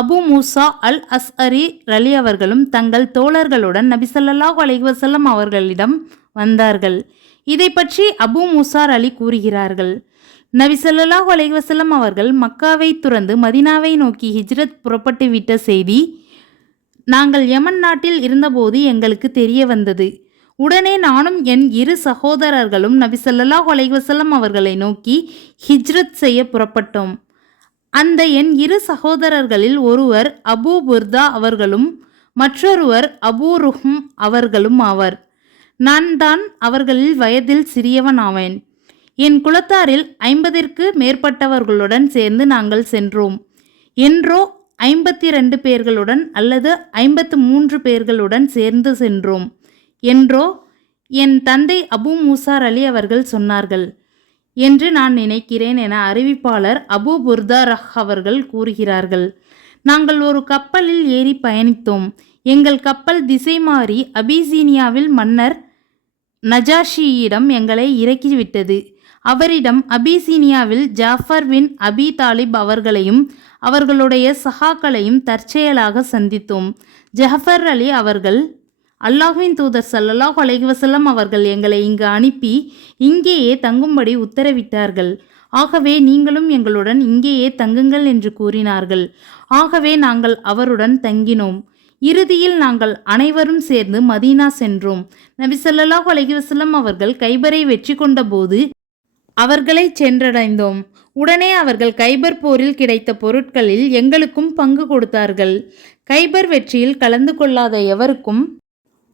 அபு மூசா அல் அஸ்அரி அலி அவர்களும் தங்கள் தோழர்களுடன் நபி ஸல்லல்லாஹு அலைஹி வஸல்லம் அவர்களிடம் வந்தார்கள். இதை பற்றி அபு மூசா அலி கூறுகிறார்கள், நபி ஸல்லல்லாஹு அலைஹி வஸல்லம் அவர்கள் மக்காவை துறந்து மதினாவை நோக்கி ஹிஜ்ரத் புறப்பட்டு விட்ட செய்தி நாங்கள் யமன் நாட்டில் இருந்தபோது எங்களுக்கு தெரிய வந்தது. உடனே நானும் என் 2 சகோதரர்களும் நபி ஸல்லல்லாஹு அலைஹி வஸல்லம் அவர்களை நோக்கி ஹிஜ்ரத் செய்ய புறப்பட்டோம். அந்த என் 2 சகோதரர்களில் ஒருவர் அபூ புர்தா அவர்களும் மற்றொருவர் அபூ ருஹ்ம் அவர்களும் ஆவர். நான் தான் அவர்களில் வயதில் சிறியவன் ஆவேன். என் குலத்தாரில் 50ற்கு மேற்பட்டவர்களுடன் சேர்ந்து நாங்கள் சென்றோம். என்றோ 52 பேர்களுடன் அல்லது 53 பேர்களுடன் சேர்ந்து சென்றோம் என்றோ என் தந்தை அபு மூசா அலி அவர்கள் சொன்னார்கள் என்று நான் நினைக்கிறேன் என அறிவிப்பாளர் அபு புர்தா அவர்கள் கூறுகிறார்கள். நாங்கள் ஒரு கப்பலில் ஏறி பயணித்தோம். எங்கள் கப்பல் திசை மாறி அபிசீனியாவில் மன்னர் நஜாஷியிடம் எங்களை இறக்கிவிட்டது. அவரிடம் அபிசீனியாவில் ஜாஃபர் பின் அபி தாலிப் அவர்களையும் அவர்களுடைய சகாக்களையும் தற்செயலாக சந்தித்தோம். ஜஃபர் அலி அவர்கள், அல்லாஹ்வின் தூதர் ஸல்லல்லாஹு அலைஹி வஸல்லம் அவர்கள் எங்களை இங்கு அனுப்பி இங்கேயே தங்கும்படி உத்தரவிட்டார்கள். ஆகவே நீங்களும் எங்களுடன் இங்கேயே தங்குங்கள் என்று கூறினார்கள். ஆகவே நாங்கள் அவருடன் தங்கினோம். இறுதியில் நாங்கள் அனைவரும் சேர்ந்து மதீனா சென்றோம். நபி ஸல்லல்லாஹு அலைஹி வஸல்லம் அவர்கள் கைபரை வெற்றி கொண்ட போது அவர்களை சென்றடைந்தோம். உடனே அவர்கள் கைபர் போரில் கிடைத்த பொருட்களில் எங்களுக்கும் பங்கு கொடுத்தார்கள். கைபர் வெற்றியில் கலந்து கொள்ளாத எவருக்கும்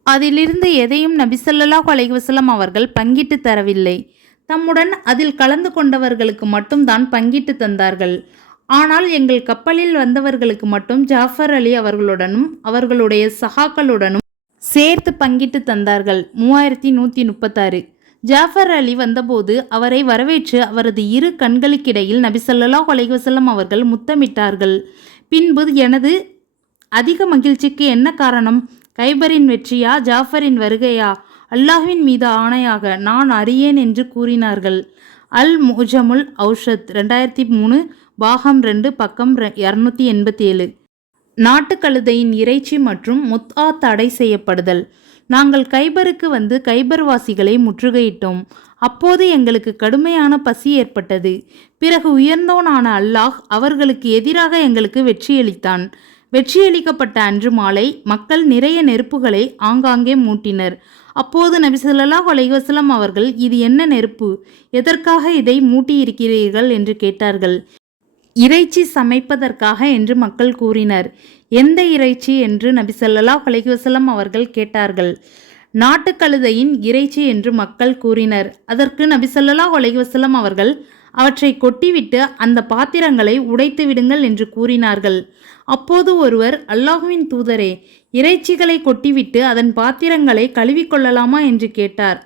அதிலிருந்து எதையும் நபி ஸல்லல்லாஹு அலைஹி வஸல்லம் அவர்கள் பங்கிட்டு தரவில்லை. தம்முடன் அதில் கலந்து கொண்டவர்களுக்கு மட்டும்தான் பங்கிட்டு தந்தார்கள். ஆனால் எங்கள் கப்பலில் வந்தவர்களுக்கு மட்டும் ஜாஃபர் அலி அவர்களுடனும் அவர்களுடைய சகாக்களுடனும் சேர்த்து பங்கிட்டு தந்தார்கள். 3136. ஜாஃபர் அலி வந்தபோது அவரை வரவேற்று அவரது 2 கண்களுக்கிடையில் நபி ஸல்லல்லாஹு அலைஹி வஸல்லம் அவர்கள் முத்தமிட்டார்கள். பின்பு, எனது அதிக மகிழ்ச்சிக்கு என்ன காரணம்? கைபரின் வெற்றியா, ஜாஃபரின் வருகையா? அல்லாஹ்வின் மீது ஆணையாக நான் அறியேன் என்று கூறினார்கள். அல் முஜமுல் ஔஷத் 2003 பாகம் 2 பக்கம் 287. நாட்டுக்கழுதையின் இறைச்சி மற்றும் முத்ஆ தடை செய்யப்படுதல். நாங்கள் கைபருக்கு வந்து கைபர்வாசிகளை முற்றுகையிட்டோம். அப்போது எங்களுக்கு கடுமையான பசி ஏற்பட்டது. பிறகு உயர்ந்தோனான அல்லாஹ் அவர்களுக்கு எதிராக எங்களுக்கு வெற்றியளித்தான். வெற்றியளிக்கப்பட்ட அன்று மாலை மக்கள் நிறைய நெருப்புகளை ஆங்காங்கே மூட்டினர். அப்போது நபி ஸல்லல்லாஹு அலைஹி வஸல்லம் அவர்கள், இது என்ன நெருப்பு? எதற்காக இதை மூட்டியிருக்கிறீர்கள் என்று கேட்டார்கள். இறைச்சி சமைப்பதற்காக என்று மக்கள் கூறினர். எந்த இறைச்சி என்று நபி ஸல்லல்லாஹு அலைஹி வஸல்லம் அவர்கள் கேட்டார்கள். நாட்டுக்கழுதையின் இறைச்சி என்று மக்கள் கூறினர். அதற்கு நபி ஸல்லல்லாஹு அலைஹி வஸல்லம் அவர்கள் அவற்றை கொட்டிவிட்டு அந்த பாத்திரங்களை உடைத்து விடுங்கள் என்று கூறினார்கள். அப்போது ஒருவர், அல்லாஹுவின் தூதரே, இறைச்சிகளை கொட்டிவிட்டு அதன் பாத்திரங்களை கழுவிக்கொள்ளலாமா என்று கேட்டார்.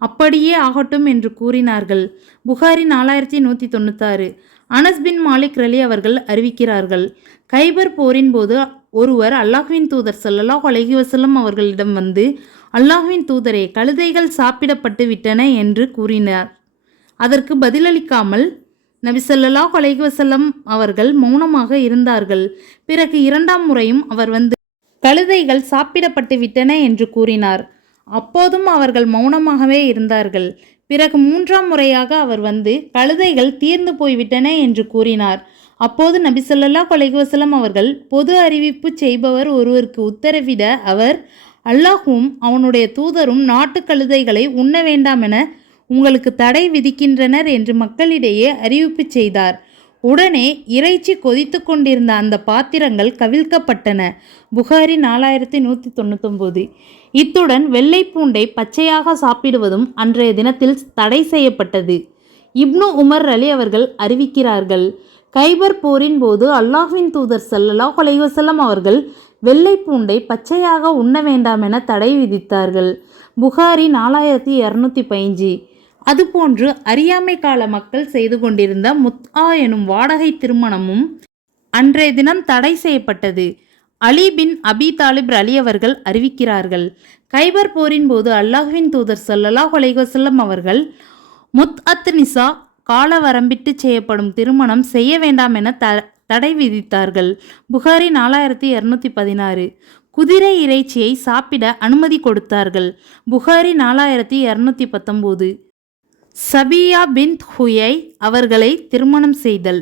அப்படியே ஆகட்டும் என்று கூறினார்கள். புகாரி 4196. அனஸ் பின் மாலிக் ரலி அவர்கள் அறிவிக்கிறார்கள், கைபர் போரின் போது ஒருவர் அல்லாஹுவின் தூதர் ஸல்லல்லாஹு அலைஹி வஸல்லம் அவர்களிடம் வந்து, அல்லாஹுவின் தூதரே, கழுதைகள் சாப்பிடப்பட்டு விட்டன என்று கூறினார். அதற்கு பதிலளிக்காமல் நபி ஸல்லல்லாஹு அலைஹி வஸல்லம் அவர்கள் மௌனமாக இருந்தார்கள். பிறகு இரண்டாம் முறையும் அவர் வந்து கழுதைகள் சாப்பிடப்பட்டு விட்டன என்று கூறினார். அப்போதும் அவர்கள் மௌனமாகவே இருந்தார்கள். பிறகு மூன்றாம் முறையாக அவர் வந்து கழுதைகள் தீர்ந்து போய்விட்டன என்று கூறினார். அப்போது நபி ஸல்லல்லாஹு அலைஹி வஸல்லம் அவர்கள் பொது அறிவிப்பு செய்பவர் ஒருவருக்கு உத்தரவிட அவர், அல்லாஹுவும் அவனுடைய தூதரும் நாட்டு கழுதைகளை உண்ண வேண்டாம் என உங்களுக்கு தடை விதிக்கின்றனர் என்று மக்களிடையே அறிவிப்பு செய்தார். உடனே இறைச்சி கொதித்து கொண்டிருந்த அந்த பாத்திரங்கள் கவிழ்க்கப்பட்டன. புகாரி 4199. இத்துடன் வெள்ளை பூண்டை பச்சையாக சாப்பிடுவதும் அன்றைய தினத்தில் தடை செய்யப்பட்டது. இப்னு உமர் அலி அவர்கள் அறிவிக்கிறார்கள், கைபர் போரின் போது அல்லாஹ்வின் தூதர் ஸல்லல்லாஹு அலைஹி வஸல்லம் அவர்கள் வெள்ளை பூண்டை பச்சையாக உண்ண வேண்டாம் என தடை விதித்தார்கள். புகாரி 4215. அதுபோன்று அறியாமை கால மக்கள் செய்து கொண்டிருந்த முத்ஆ எனும் வாடகை திருமணமும் அன்றைய தினம் தடை செய்யப்பட்டது. அலி பின் அபி தாலிப் அலி அவர்கள் அறிவிக்கிறார்கள், கைபர் போரின் போது அல்லாஹ்வின் தூதர் ஸல்லல்லாஹு அலைஹி வஸல்லம் அவர்கள் முத்அத் நிசா, கால வரம்பிட்டு செய்யப்படும் திருமணம் செய்ய வேண்டாம் என தடை விதித்தார்கள். புகாரி 4216. குதிரை இறைச்சியை சாப்பிட அனுமதி கொடுத்தார்கள். புகாரி 4219. சபியா பின்த் ஹுயை அவர்களை திருமணம் செய்தல்.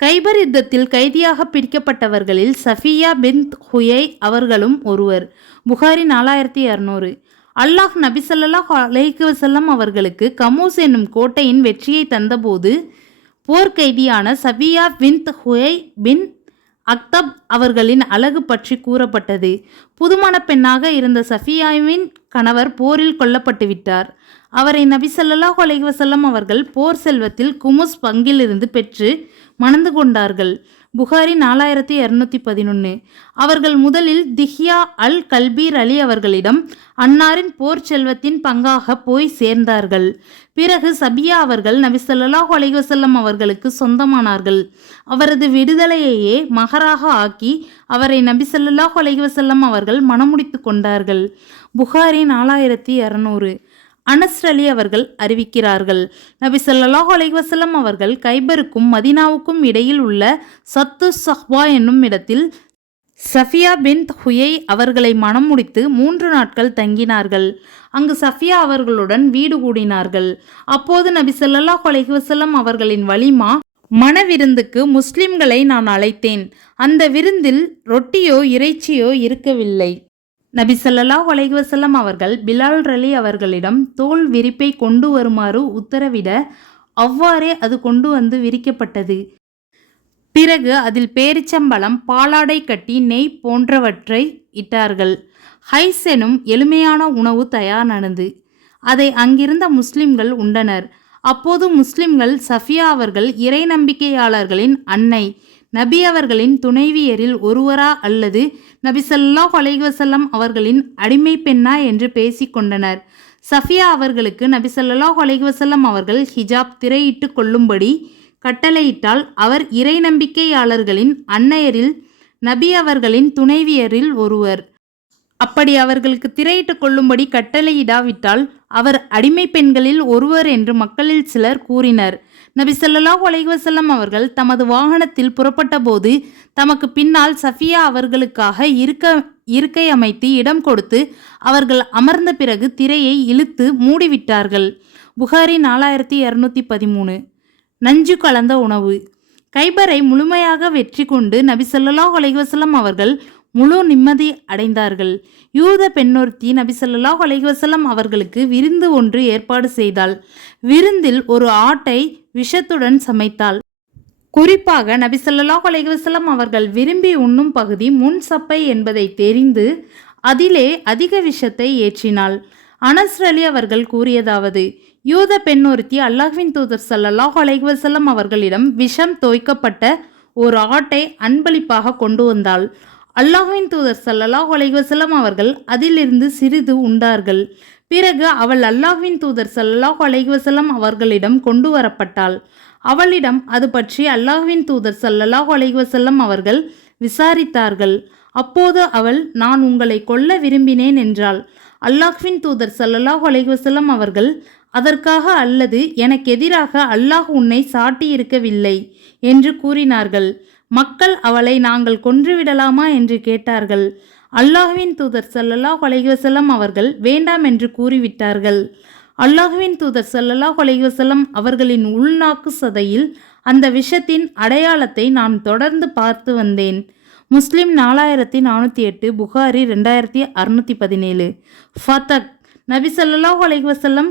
கைபர் யுத்தத்தில் கைதியாக பிடிக்கப்பட்டவர்களில் சஃபியா பின்த் ஹுயை அவர்களும் ஒருவர். புகாரி 4200. அல்லாஹ் நபி ஸல்லல்லாஹு அலைஹி வஸல்லம் அவர்களுக்கு கமூஸ் என்னும் கோட்டையின் வெற்றியை தந்தபோது போர்க்கைதியான சபியா பின்த் ஹுயை பின் அக்தப் அவர்களின் அழகு பற்றி கூறப்பட்டது. புதுமண பெண்ணாக இருந்த சஃபியாவின் கணவர் போரில் கொல்லப்பட்டு விட்டார். அவரை நபி ஸல்லல்லாஹு அலைஹி வஸல்லம் அவர்கள் போர் செல்வத்தில் குமுஸ் பங்கிலிருந்து பெற்று மணந்து கொண்டார்கள். புகாரி 4211. அவர்கள் முதலில் திஹ்யா அல் கல்பீர் அலி அவர்களிடம் அன்னாரின் போர் செல்வத்தின் பங்காக போய் சேர்ந்தார்கள். பிறகு சபியா அவர்கள் நபி ஸல்லல்லாஹு அலைஹி வஸல்லம் அவர்களுக்கு சொந்தமானார்கள். அவரது விடுதலையையே மகராக ஆக்கி அவரை நபி ஸல்லல்லாஹு அலைஹி வஸல்லம் அவர்கள் மணமுடித்து கொண்டார்கள். புகாரி 4200. அனஸ் அலி அவர்கள் அறிவிக்கிறார்கள், நபி ஸல்லல்லாஹு அலைஹி வஸல்லம் அவர்கள் கைபருக்கும் மதீனாவுக்கும் இடையில் உள்ள சத்து சஹ்பா என்னும் இடத்தில் சஃபியா பின்த் ஹுயை அவர்களை மணம் முடித்து 3 நாட்கள் தங்கினார்கள். அங்கு சஃபியா அவர்களுடன் வீடு கூடினார்கள். அப்போது நபி ஸல்லல்லாஹு அலைஹி வஸல்லம் அவர்களின் வலிமா மணவிருந்துக்கு முஸ்லிம்களை நான் அழைத்தேன். அந்த விருந்தில் ரொட்டியோ இறைச்சியோ இருக்கவில்லை. நபி ஸல்லல்லாஹு அலைஹி வஸல்லம் அவர்கள் பிலால் ரலி அவர்களிடம் தோல் விரிப்பை கொண்டு வருமாறு உத்தரவிட அவ்வாறே அது கொண்டு வந்து விரிக்கப்பட்டது. பிறகு அதில் பேரிச்சம்பழம், பாலாடை கட்டி, நெய் போன்றவற்றை இட்டார்கள். ஹைஸ் எனும் எளிமையான உணவு தயாரானது. அதை அங்கிருந்த முஸ்லிம்கள் உண்டனர். அப்போது முஸ்லிம்கள் சஃபியா அவர்கள் இறை நம்பிக்கையாளர்களின் அன்னை, நபி அவர்களின் துணைவியரில் ஒருவரா அல்லது நபி ஸல்லல்லாஹு அலைஹி வஸல்லம் அவர்களின் அடிமை பெண்ணா என்று பேசிக்கொண்டனர். சஃபியா அவர்களுக்கு நபி ஸல்லல்லாஹு அலைஹி வஸல்லம் அவர்கள் ஹிஜாப், திரையிட்டு கொள்ளும்படி கட்டளையிட்டால் அவர் இறை நம்பிக்கையாளர்களின் அன்னையரில் நபி அவர்களின் துணைவியரில் ஒருவர். அப்படி அவர்களுக்கு திரையிட்டு கொள்ளும்படி கட்டளையிடாவிட்டால் அவர் அடிமை பெண்களில் ஒருவர் என்று மக்களில் சிலர் கூறினர். நபி ஸல்லல்லாஹு அலைஹி வஸல்லம் அவர்கள் தமது வாகனத்தில் புறப்பட்ட போது தமக்கு பின்னால் சஃபியா அவர்களுக்காக இருக்கை அமைத்து இடம் கொடுத்து அவர்கள் அமர்ந்த பிறகு திரையை இழுத்து மூடிவிட்டார்கள். புகாரி 4213. நஞ்சு கலந்த உணவு. கைபரை முழுமையாக வெற்றி கொண்டு நபி ஸல்லல்லாஹு அலைஹி வஸல்லம் அவர்கள் முழு நிம்மதி அடைந்தார்கள். யூத பெண்ணொருத்தி நபி ஸல்லல்லாஹு அலைஹி வஸல்லம் அவர்களுக்கு விருந்து ஒன்று ஏற்பாடு செய்தாள். விருந்தில் ஒரு ஆட்டை விஷத்துடன் சமைத்தாள். குறிப்பாக நபி ஸல்லல்லாஹு அலைஹி வஸல்லம் அவர்கள் விரும்பி உண்ணும் பகுதி முன் சப்பை என்பதை தெரிந்து அதிலே அதிக விஷத்தை ஏற்றினாள். அனஸ் அலி அவர்கள் கூறியதாவது, யூத பெண் ஒருத்தி அல்லாஹ்வின் தூதர் ஸல்லல்லாஹு அலைஹி வஸல்லம் அவர்களிடம் விஷம் தோய்க்கப்பட்ட ஒரு ஆட்டை அன்பளிப்பாக கொண்டு வந்தாள். அல்லாஹ்வின் தூதர் ஸல்லல்லாஹு அலைஹி வஸல்லம் அவர்கள் அதிலிருந்து சிறிது உண்டார்கள். பிறகு அவள் அல்லாஹ்வின் தூதர் ஸல்லல்லாஹு அலைஹி வஸல்லம் அவர்களிடம் கொண்டு வரப்பட்டாள். அவளிடம் அது பற்றி அல்லாஹ்வின் தூதர் ஸல்லல்லாஹு அலைஹி வஸல்லம் அவர்கள் விசாரித்தார்கள். அப்போது அவள், நான் உங்களை கொல்ல விரும்பினேன் என்றாள். அல்லாஹ்வின் தூதர் ஸல்லல்லாஹு அலைஹி வஸல்லம் அவர்கள், அதற்காக அல்லது எனக்கு எதிராக அல்லாஹ் உன்னை சாட்டியிருக்கவில்லை என்று கூறினார்கள். மக்கள் அவளை நாங்கள் கொன்றுவிடலாமா என்று கேட்டார்கள். அல்லாஹ்வின் தூதர் ஸல்லல்லாஹு அலைஹி வஸல்லம் அவர்கள் வேண்டாம் என்று கூறிவிட்டார்கள். அல்லாஹ்வின் தூதர் ஸல்லல்லாஹு அலைஹி வஸல்லம் அவர்களின் உள்நாக்கு சதையில் அந்த விஷத்தின் அடையாளத்தை நான் தொடர்ந்து பார்த்து வந்தேன். முஸ்லிம் 4408, புகாரி 2617. ஃபதக். நபி ஸல்லல்லாஹு அலைஹி வஸல்லம்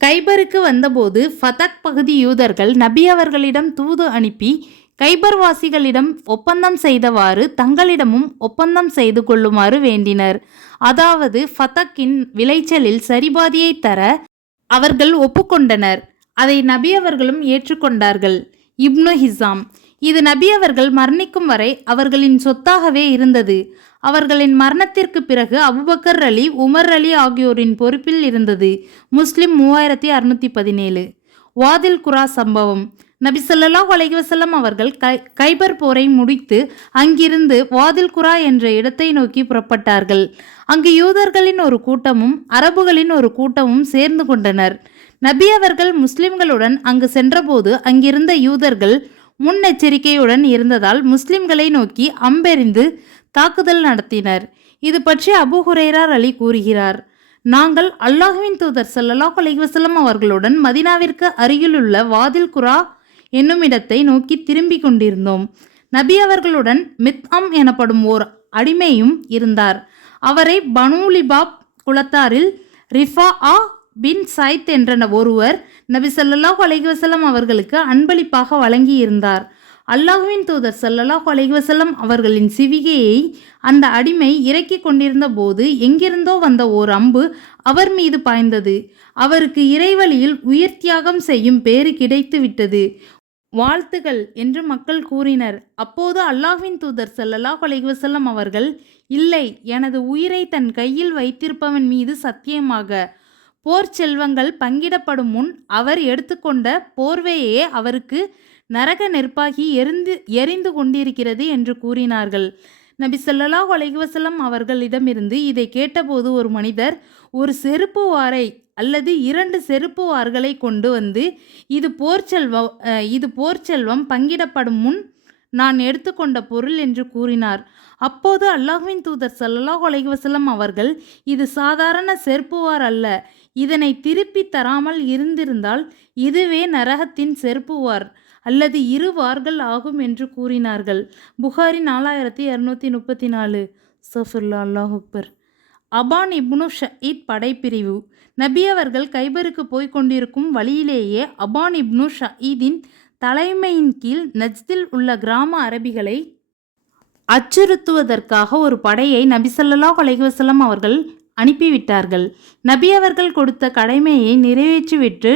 கைபருக்கு வந்தபோது ஃபதக் பகுதி யூதர்கள் நபி அவர்களிடம் தூது அனுப்பி கைபர் வாசிகளிடம் ஒப்பந்தம் செய்தவாறு தங்களிடமும் ஒப்பந்தம் செய்து கொள்ளுமாறு வேண்டினர். அதாவது ஃபதக்கின் விளைச்சலில் சரிபாதியை தர அவர்கள் ஒப்புக்கொண்டனர். அதை நபி அவர்களும் ஏற்றுக்கொண்டார்கள். இப்னு ஹிசாம். இது நபி அவர்கள் மரணிக்கும் வரை அவர்களின் சொத்தாகவே இருந்தது. அவர்களின் மரணத்திற்கு பிறகு அபுபக்கர் அலி, உமர் அலி ஆகியோரின் பொறுப்பில் இருந்தது. முஸ்லிம் 3617. வாதில் குரா சம்பவம். நபி ஸல்லல்லாஹு அலைஹி வஸல்லம் அவர்கள் கைபர் போரை முடித்து அங்கிருந்து வாதில் குரா என்ற இடத்தை நோக்கி புறப்பட்டார்கள். அங்கு யூதர்களின் ஒரு கூட்டமும் அரபுகளின் ஒரு கூட்டமும் சேர்ந்து கொண்டனர். நபி அவர்கள் முஸ்லிம்களுடன் அங்கு சென்றபோது அங்கிருந்த யூதர்கள் முன்னெச்சரிக்கையுடன் இருந்ததால் முஸ்லிம்களை நோக்கி அம்பெறிந்து தாக்குதல் நடத்தினர். இது பற்றி அபூ ஹுரைரா அலி கூறுகிறார், நாங்கள் அல்லாஹ்வின் தூதர் ஸல்லல்லாஹு அலைஹி வஸல்லம் அவர்களுடன் மதீனாவிற்கு அருகிலுள்ள வாதில் குரா என்னும் இடத்தை நோக்கி திரும்பிக் கொண்டிருந்தோம். நபி அவர்களுடன் மித்அம் எனப்படும் ஓர் அடிமையும் இருந்தார். அவரை பனூ லிபாப் குலத்தாரில் ரிஃபாஆ பின் சைத் என்ற ஒருவர் நபி ஸல்லல்லாஹு அலைஹி வஸல்லம் அவர்களுக்கு அன்பளிப்பாக வழங்கியிருந்தார். அல்லாஹ்வின் தூதர் ஸல்லல்லாஹு அலைஹி வஸல்லம் அவர்களின் சிவிகையை அந்த அடிமை இறக்கி கொண்டிருந்த போது எங்கிருந்தோ வந்த ஓர் அம்பு அவர் மீது பாய்ந்தது. அவருக்கு இறைவழியில் உயிர் தியாகம் செய்யும் பேறு கிடைத்து விட்டது. வாழ்த்துகள் என்று மக்கள் கூறினர். அப்போது அல்லாஹ்வின் தூதர் ஸல்லல்லாஹு அலைஹி வஸல்லம் அவர்கள், இல்லை, எனது உயிரை தன் கையில் வைத்திருப்பவன் மீது சத்தியமாக, போர் செல்வங்கள் பங்கிடப்படும் முன் அவர் எடுத்துக்கொண்ட போர்வையே அவருக்கு நரக நெருப்பாகி எரிந்து கொண்டிருக்கிறது என்று கூறினார்கள். நபி ஸல்லல்லாஹு அலைஹி வஸல்லம் அவர்களிடமிருந்து இதை கேட்டபோது ஒரு மனிதர் ஒரு செருப்பு வாரை அல்லது 2 செருப்பு வார்களை கொண்டு வந்து, இது போர் செல்வம் பங்கிடப்படும் முன் நான் எடுத்துக்கொண்ட பொருள் என்று கூறினார். அப்போது அல்லாஹ்வின் தூதர் ஸல்லல்லாஹு அலைஹி வஸல்லம் அவர்கள், இது சாதாரண செருப்புவார் அல்ல, இதனை திருப்பி தராமல் இருந்திருந்தால் இதுவே நரகத்தின் செருப்புவார் அல்லது 2 வார்கள் ஆகும் என்று கூறினார்கள். புகாரி 4234. சஃபுல்லா. அல்லாஹ் அக்பர். அபான் இப்னு ஷயீத் படைப்பிரிவு. நபி அவர்கள் கைபருக்கு போய்க் கொண்டிருக்கும் வழியிலேயே அபான் இப்னு ஷயீதின் தலைமையின் கீழ் நஜ்தில் உள்ள கிராம அரபிகளை அச்சுறுத்துவதற்காக ஒரு படையை நபி ஸல்லல்லாஹு அலைஹி வஸல்லம் அவர்கள் அனுப்பிவிட்டார்கள். நபி அவர்கள் கொடுத்த கடமையை நிறைவேற்றிவிட்டு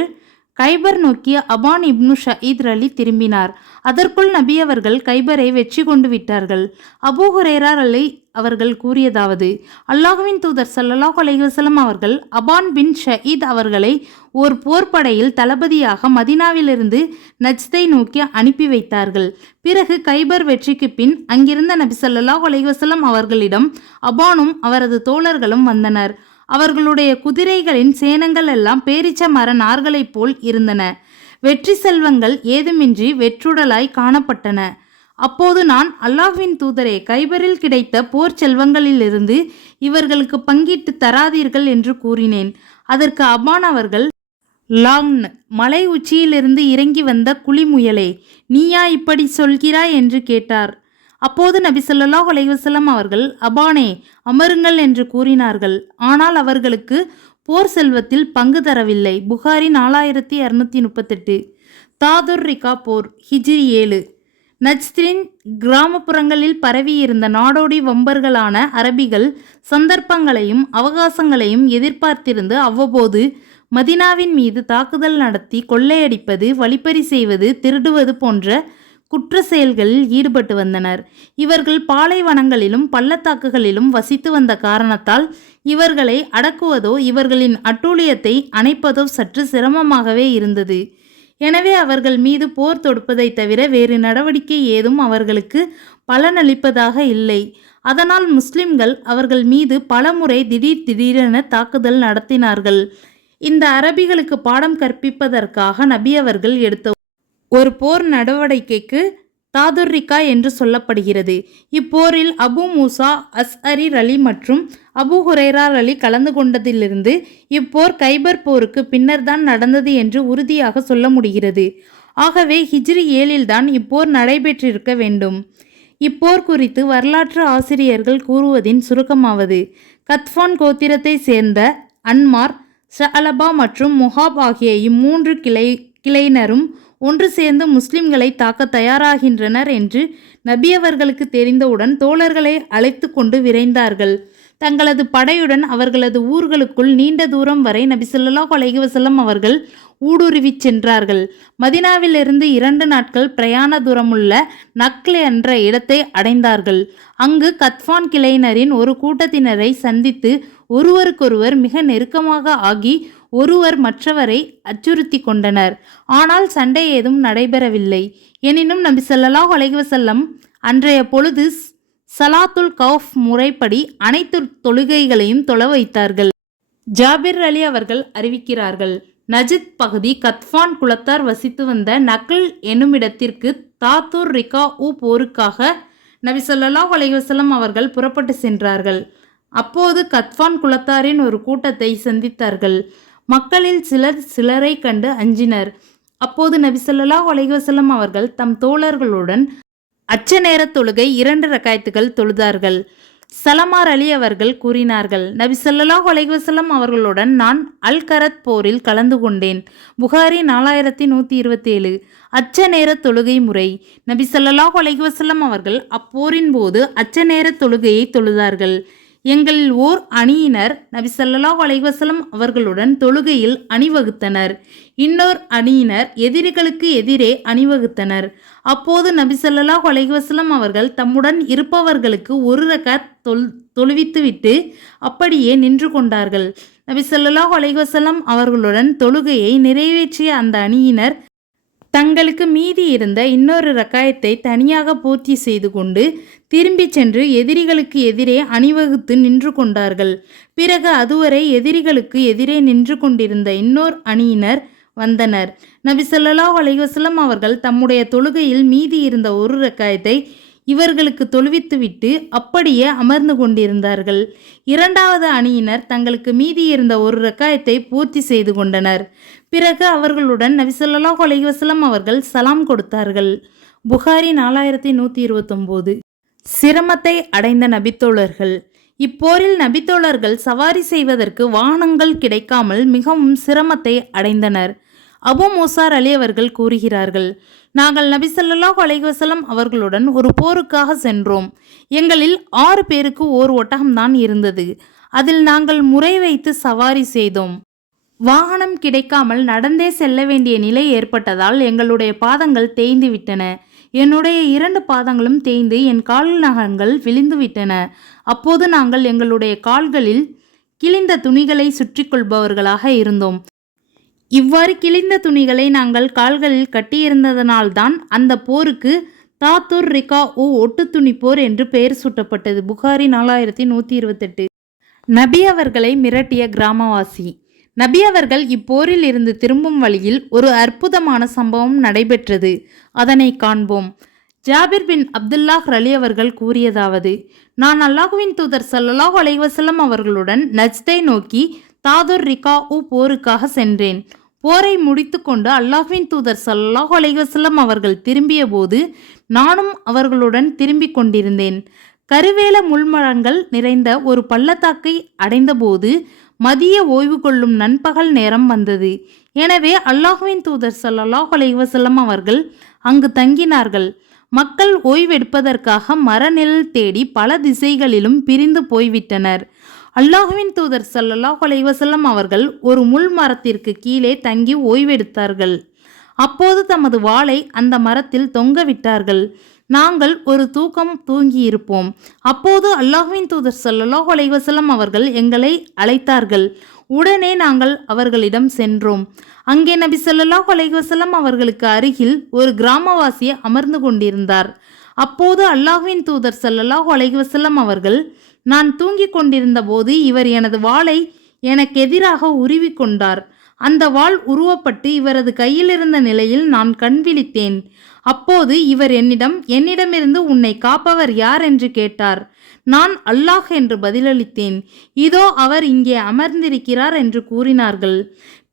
கைபர் நோக்கிய அபான் இப்னு ஷயீத் அலி திரும்பினார். அதற்குள் நபி அவர்கள் கைபரை வெற்றி கொண்டு விட்டார்கள். அபூ ஹுரைரா அலி அவர்கள் கூறியதாவது, அல்லாஹ்வின் தூதர் ஸல்லல்லாஹு அலைஹி வஸல்லம் அவர்கள் அபான் பின் ஷயீத் அவர்களை ஓர் போர்ப்படையில் தளபதியாக மதீனாவிலிருந்து நஜ்தை நோக்கி அனுப்பி வைத்தார்கள். பிறகு கைபர் வெற்றிக்கு பின் அங்கிருந்த நபி ஸல்லல்லாஹு அலைஹி வஸல்லம் அவர்களிடம் அபானும் அவரது தோழர்களும் வந்தனர். அவர்களுடைய குதிரைகளின் சேணங்கள் எல்லாம் பேரிச்ச மர நார்களைப் போல் இருந்தன. வெற்றி செல்வங்கள் ஏதுமின்றி வெற்றுடலாய் காணப்பட்டன. அப்போது நான், அல்லாஹ்வின் தூதரே, கைபரில் கிடைத்த போர் செல்வங்களிலிருந்து இவர்களுக்கு பங்கிட்டு தராதீர்கள் என்று கூறினேன். அதற்கு அபான் அவர்கள், லாங், மலை உச்சியிலிருந்து இறங்கி வந்த குளிமுயலே, நீயா இப்படி சொல்கிறாய் என்று கேட்டார். அப்போது நபி ஸல்லல்லாஹு அலைஹி வஸல்லம் அவர்கள், அபானே, அமருங்கள் என்று கூறினார்கள். ஆனால் அவர்களுக்கு போர் செல்வத்தில் பங்கு தரவில்லை. புகாரி 4238. தாதுர் ரிகா போர். ஹிஜ்ரி 7. நஜ்தின் கிராமப்புறங்களில் பரவியிருந்த நாடோடி வம்பர்களான அரபிகள் சந்தர்ப்பங்களையும் அவகாசங்களையும் எதிர்பார்த்திருந்து அவ்வப்போது மதினாவின் மீது தாக்குதல் நடத்தி கொள்ளையடிப்பது, வழிப்பறி செய்வது, திருடுவது போன்ற குற்ற செயல்களில் ஈடுபட்டு வந்தனர். இவர்கள் பாலைவனங்களிலும் பள்ளத்தாக்குகளிலும் வசித்து வந்த காரணத்தால் இவர்களை அடக்குவதோ இவர்களின் அட்டூழியத்தை அணைப்பதோ சற்று சிரமமாகவே இருந்தது. எனவே அவர்கள் மீது போர் தொடுப்பதை தவிர வேறு நடவடிக்கை ஏதும் அவர்களுக்கு பலனளிப்பதாக இல்லை. அதனால் முஸ்லிம்கள் அவர்கள் மீது பலமுறை திடீரென தாக்குதல் நடத்தினார்கள். இந்த அரபிகளுக்கு பாடம் கற்பிப்பதற்காக நபி அவர்கள் எடுத்த ஒரு போர் நடவடிக்கைக்கு தாதுர்ரிகா என்று சொல்லப்படுகிறது. இப்போரில் அபு மூசா அஸ்அரி அலி மற்றும் அபு ஹுரைரா அலி கலந்து கொண்டதிலிருந்து இப்போர் கைபர் போருக்கு பின்னர் தான் நடந்தது என்று உறுதியாக சொல்ல முடிகிறது. ஆகவே ஹிஜ்ரி 7 இப்போர் நடைபெற்றிருக்க வேண்டும். இப்போர் குறித்து வரலாற்று ஆசிரியர்கள் கூறுவதின் சுருக்கமாவது: கத்ஃபான் கோத்திரத்தை சேர்ந்த அன்மார், ஷஅலபா மற்றும் முஹாப் ஆகிய இம்மூன்று கிளையினரும் ஒன்று சேர்ந்து முஸ்லிம்களை தாக்க தயாராகின்றனர் என்று நபி அவர்களுக்கு தெரிந்தவுடன் தோழர்களை அழைத்து கொண்டு விரைந்தார்கள். தங்களது படையுடன் அவர்களது ஊர்களுக்குள் நீண்ட தூரம் வரை நபி ஸல்லல்லாஹு அலைஹி வஸல்லம் அவர்கள் ஊடுருவிச் சென்றார்கள். மதினாவிலிருந்து 2 நாட்கள் பிரயாண தூரமுள்ள நக்ல் என்ற இடத்தை அடைந்தார்கள். அங்கு கத்ஃபான் கிளையினரின் ஒரு கூட்டத்தினரை சந்தித்து ஒருவருக்கொருவர் மிக நெருக்கமாக ஆகி ஒருவர் மற்றவரை அச்சுறுத்தி கொண்டனர். ஆனால் சண்டை ஏதும் நடைபெறவில்லை. எனினும் நபி ஸல்லல்லாஹு அலைஹி வஸல்லம் அன்றைய பொழுது சலாத்துல் கௌஃப் முறைப்படி அனைத்து தொழுகைகளையும் தொழ வைத்தார்கள். ஜாபிர் அலி அவர்கள் அறிவிக்கிறார்கள்: நஜித் பகுதி கத்ஃபான் குலத்தார் வசித்து வந்த நக்ல் என்னுமிடத்திற்கு தாத்துர் ரிகா போருக்காக நபி ஸல்லல்லாஹு அலைஹி வஸல்லம் அவர்கள் புறப்பட்டு சென்றார்கள். அப்போது கத்ஃபான் குலத்தாரின் ஒரு கூட்டத்தை சந்தித்தார்கள். மக்களில் சிலரை கண்டு அஞ்சினர். அப்போது நபி ஸல்லல்லாஹு அலைஹி வஸல்லம் அவர்கள் தம் தோழர்களுடன் அச்ச நேர தொழுகை 2 ரக்காயத்துகள் தொழுதார்கள். சலமார் அலி அவர்கள் கூறினார்கள்: நபி ஸல்லல்லாஹு அலைஹி வஸல்லம் அவர்களுடன் நான் அல் கரத் போரில் கலந்து கொண்டேன். புகாரி 4127. அச்ச நேர தொழுகை முறை. நபி ஸல்லல்லாஹு அலைஹி வஸல்லம் அவர்கள் அப்போரின் போது அச்ச நேர தொழுகையை தொழுதார்கள். எங்களில் ஓர் அணியினர் நபி ஸல்லல்லாஹு அலைஹி வஸல்லம் அவர்களுடன் தொழுகையில் அணிவகுத்தனர். இன்னொரு அணியினர் எதிரிகளுக்கு எதிரே அணிவகுத்தனர். அப்போது நபி ஸல்லல்லாஹு அலைஹி வஸல்லம் அவர்கள் தம்முடன் இருப்பவர்களுக்கு 1 ரக்காத் தொழுவித்துவிட்டு அப்படியே நின்று கொண்டார்கள். நபி ஸல்லல்லாஹு அலைஹி வஸல்லம் அவர்களுடன் தொழுகையை நிறைவேற்றிய அந்த அணியினர் தங்களுக்கு மீதி இருந்த இன்னொரு ரக்காயத்தை தனியாக பூர்த்தி செய்து கொண்டு திரும்பி சென்று எதிரிகளுக்கு எதிரே அணிவகுத்து நின்று கொண்டார்கள். பிறகு அதுவரை எதிரிகளுக்கு எதிரே நின்று கொண்டிருந்த இன்னொரு அணியினர் வந்தனர். நபி ஸல்லல்லாஹு அலைஹி வஸல்லம் அவர்கள் தம்முடைய தொழுகையில் மீதி இருந்த 1 ரக்காயத்தை இவர்களுக்கு தொழுவித்துவிட்டு அப்படியே அமர்ந்து கொண்டிருந்தார்கள். 2வது அணியினர் தங்களுக்கு மீதி இருந்த 1 ரக்காயத்தை பூர்த்தி செய்து கொண்டனர். பிறகு அவர்களுடன் நபி ஸல்லல்லாஹு அலைஹி வஸல்லம் அவர்கள் சலாம் கொடுத்தார்கள். புகாரி 4129. சிரமத்தை அடைந்த நபித்தோழர்கள். இப்போரில் நபித்தோழர்கள் சவாரி செய்வதற்கு வாகனங்கள் கிடைக்காமல் மிகவும் சிரமத்தை அடைந்தனர். அபு மூசா அலி அவர்கள் கூறுகிறார்கள்: நாங்கள் நபி ஸல்லல்லாஹு அலைஹி வஸல்லம் அவர்களுடன் ஒரு போருக்காக சென்றோம். எங்களில் 6 பேருக்கு ஓர் ஒட்டகம்தான் இருந்தது. அதில் நாங்கள் முறை வைத்து சவாரி செய்தோம். வாகனம் கிடைக்காமல் நடந்தே செல்ல வேண்டிய நிலை ஏற்பட்டதால் எங்களுடைய பாதங்கள் தேய்ந்து விட்டன. என்னுடைய 2 பாதங்களும் தேய்ந்து என் கால் நகங்கள் விழுந்து விட்டன. அப்போது நாங்கள் எங்களுடைய கால்களில் கிழிந்த துணிகளை சுற்றி கொள்பவர்களாக இருந்தோம். இவ்வாறு கிழிந்த துணிகளை நாங்கள் கால்களில் கட்டியிருந்ததனால்தான் அந்த போருக்கு தாத்துர் ரிகா ஒட்டு துணி போர் என்று பெயர் சூட்டப்பட்டது. புகாரி 4128. நபி அவர்களை மிரட்டிய கிராமவாசி. நபி அவர்கள் இப்போரில் இருந்து திரும்பும் வழியில் ஒரு அற்புதமான சம்பவம் நடைபெற்றது. அதனை காண்போம். ஜாபிர் பின் அப்துல்லாஹ் அலி அவர்கள் கூறியதாவது: நான் அல்லாஹுவின் தூதர் ஸல்லல்லாஹு அலைஹி வஸல்லம் அவர்களுடன் நஜ்தை நோக்கி தாதுர் ரிகா போருக்காக சென்றேன். போரை முடித்து கொண்டு அல்லாஹுவின் தூதர் ஸல்லல்லாஹு அலைஹி வஸல்லம் அவர்கள் திரும்பிய போது நானும் அவர்களுடன் திரும்பிக் கொண்டிருந்தேன். கருவேல முள்மரங்கள் நிறைந்த ஒரு பள்ளத்தாக்கை அடைந்தபோது மதிய ஓய்வு கொள்ளும் நண்பகல் நேரம் வந்தது. எனவே அல்லாஹுவின் தூதர் ஸல்லல்லாஹு அலைஹி வஸல்லம் அவர்கள் அங்கு தங்கினார்கள். மக்கள் ஓய்வெடுப்பதற்காக மரநிழல் தேடி பல திசைகளிலும் பிரிந்து போய்விட்டனர். அல்லாஹ்வின் தூதர் ஸல்லல்லாஹு அலைஹி வஸல்லம் அவர்கள் ஒரு முள் மரத்திற்கு கீழே தங்கி ஓய்வெடுத்தார்கள். அப்போது தமது வாளை அந்த மரத்தில் தொங்கவிட்டார்கள். நாங்கள் ஒரு தூக்கம் தூங்கியிருப்போம். அப்போது அல்லாஹ்வின் தூதர் ஸல்லல்லாஹு அலைஹி வஸல்லம் அவர்கள் எங்களை அழைத்தார்கள். உடனே நாங்கள் அவர்களிடம் சென்றோம். அங்கே நபி ஸல்லல்லாஹு அலைஹி வஸல்லம் அவர்களுக்கு அருகில் ஒரு கிராமவாசி அமர்ந்து கொண்டிருந்தார். அப்போது அல்லாஹ்வின் தூதர் ஸல்லல்லாஹு அலைஹி வஸல்லம் அவர்கள், நான் தூங்கிக் கொண்டிருந்த போது இவர் எனது வாளை எனக்கு எதிராக உருவி கொண்டார். அந்த வாள் உருவப்பட்டு இவரது கையில் இருந்த நிலையில் நான் கண் விழித்தேன். அப்போது இவர் என்னிடமிருந்து உன்னை காப்பவர் யார் என்று கேட்டார். நான் அல்லாஹ் என்று பதிலளித்தேன். இதோ அவர் இங்கே அமர்ந்திருக்கிறார் என்று கூறினார்கள்.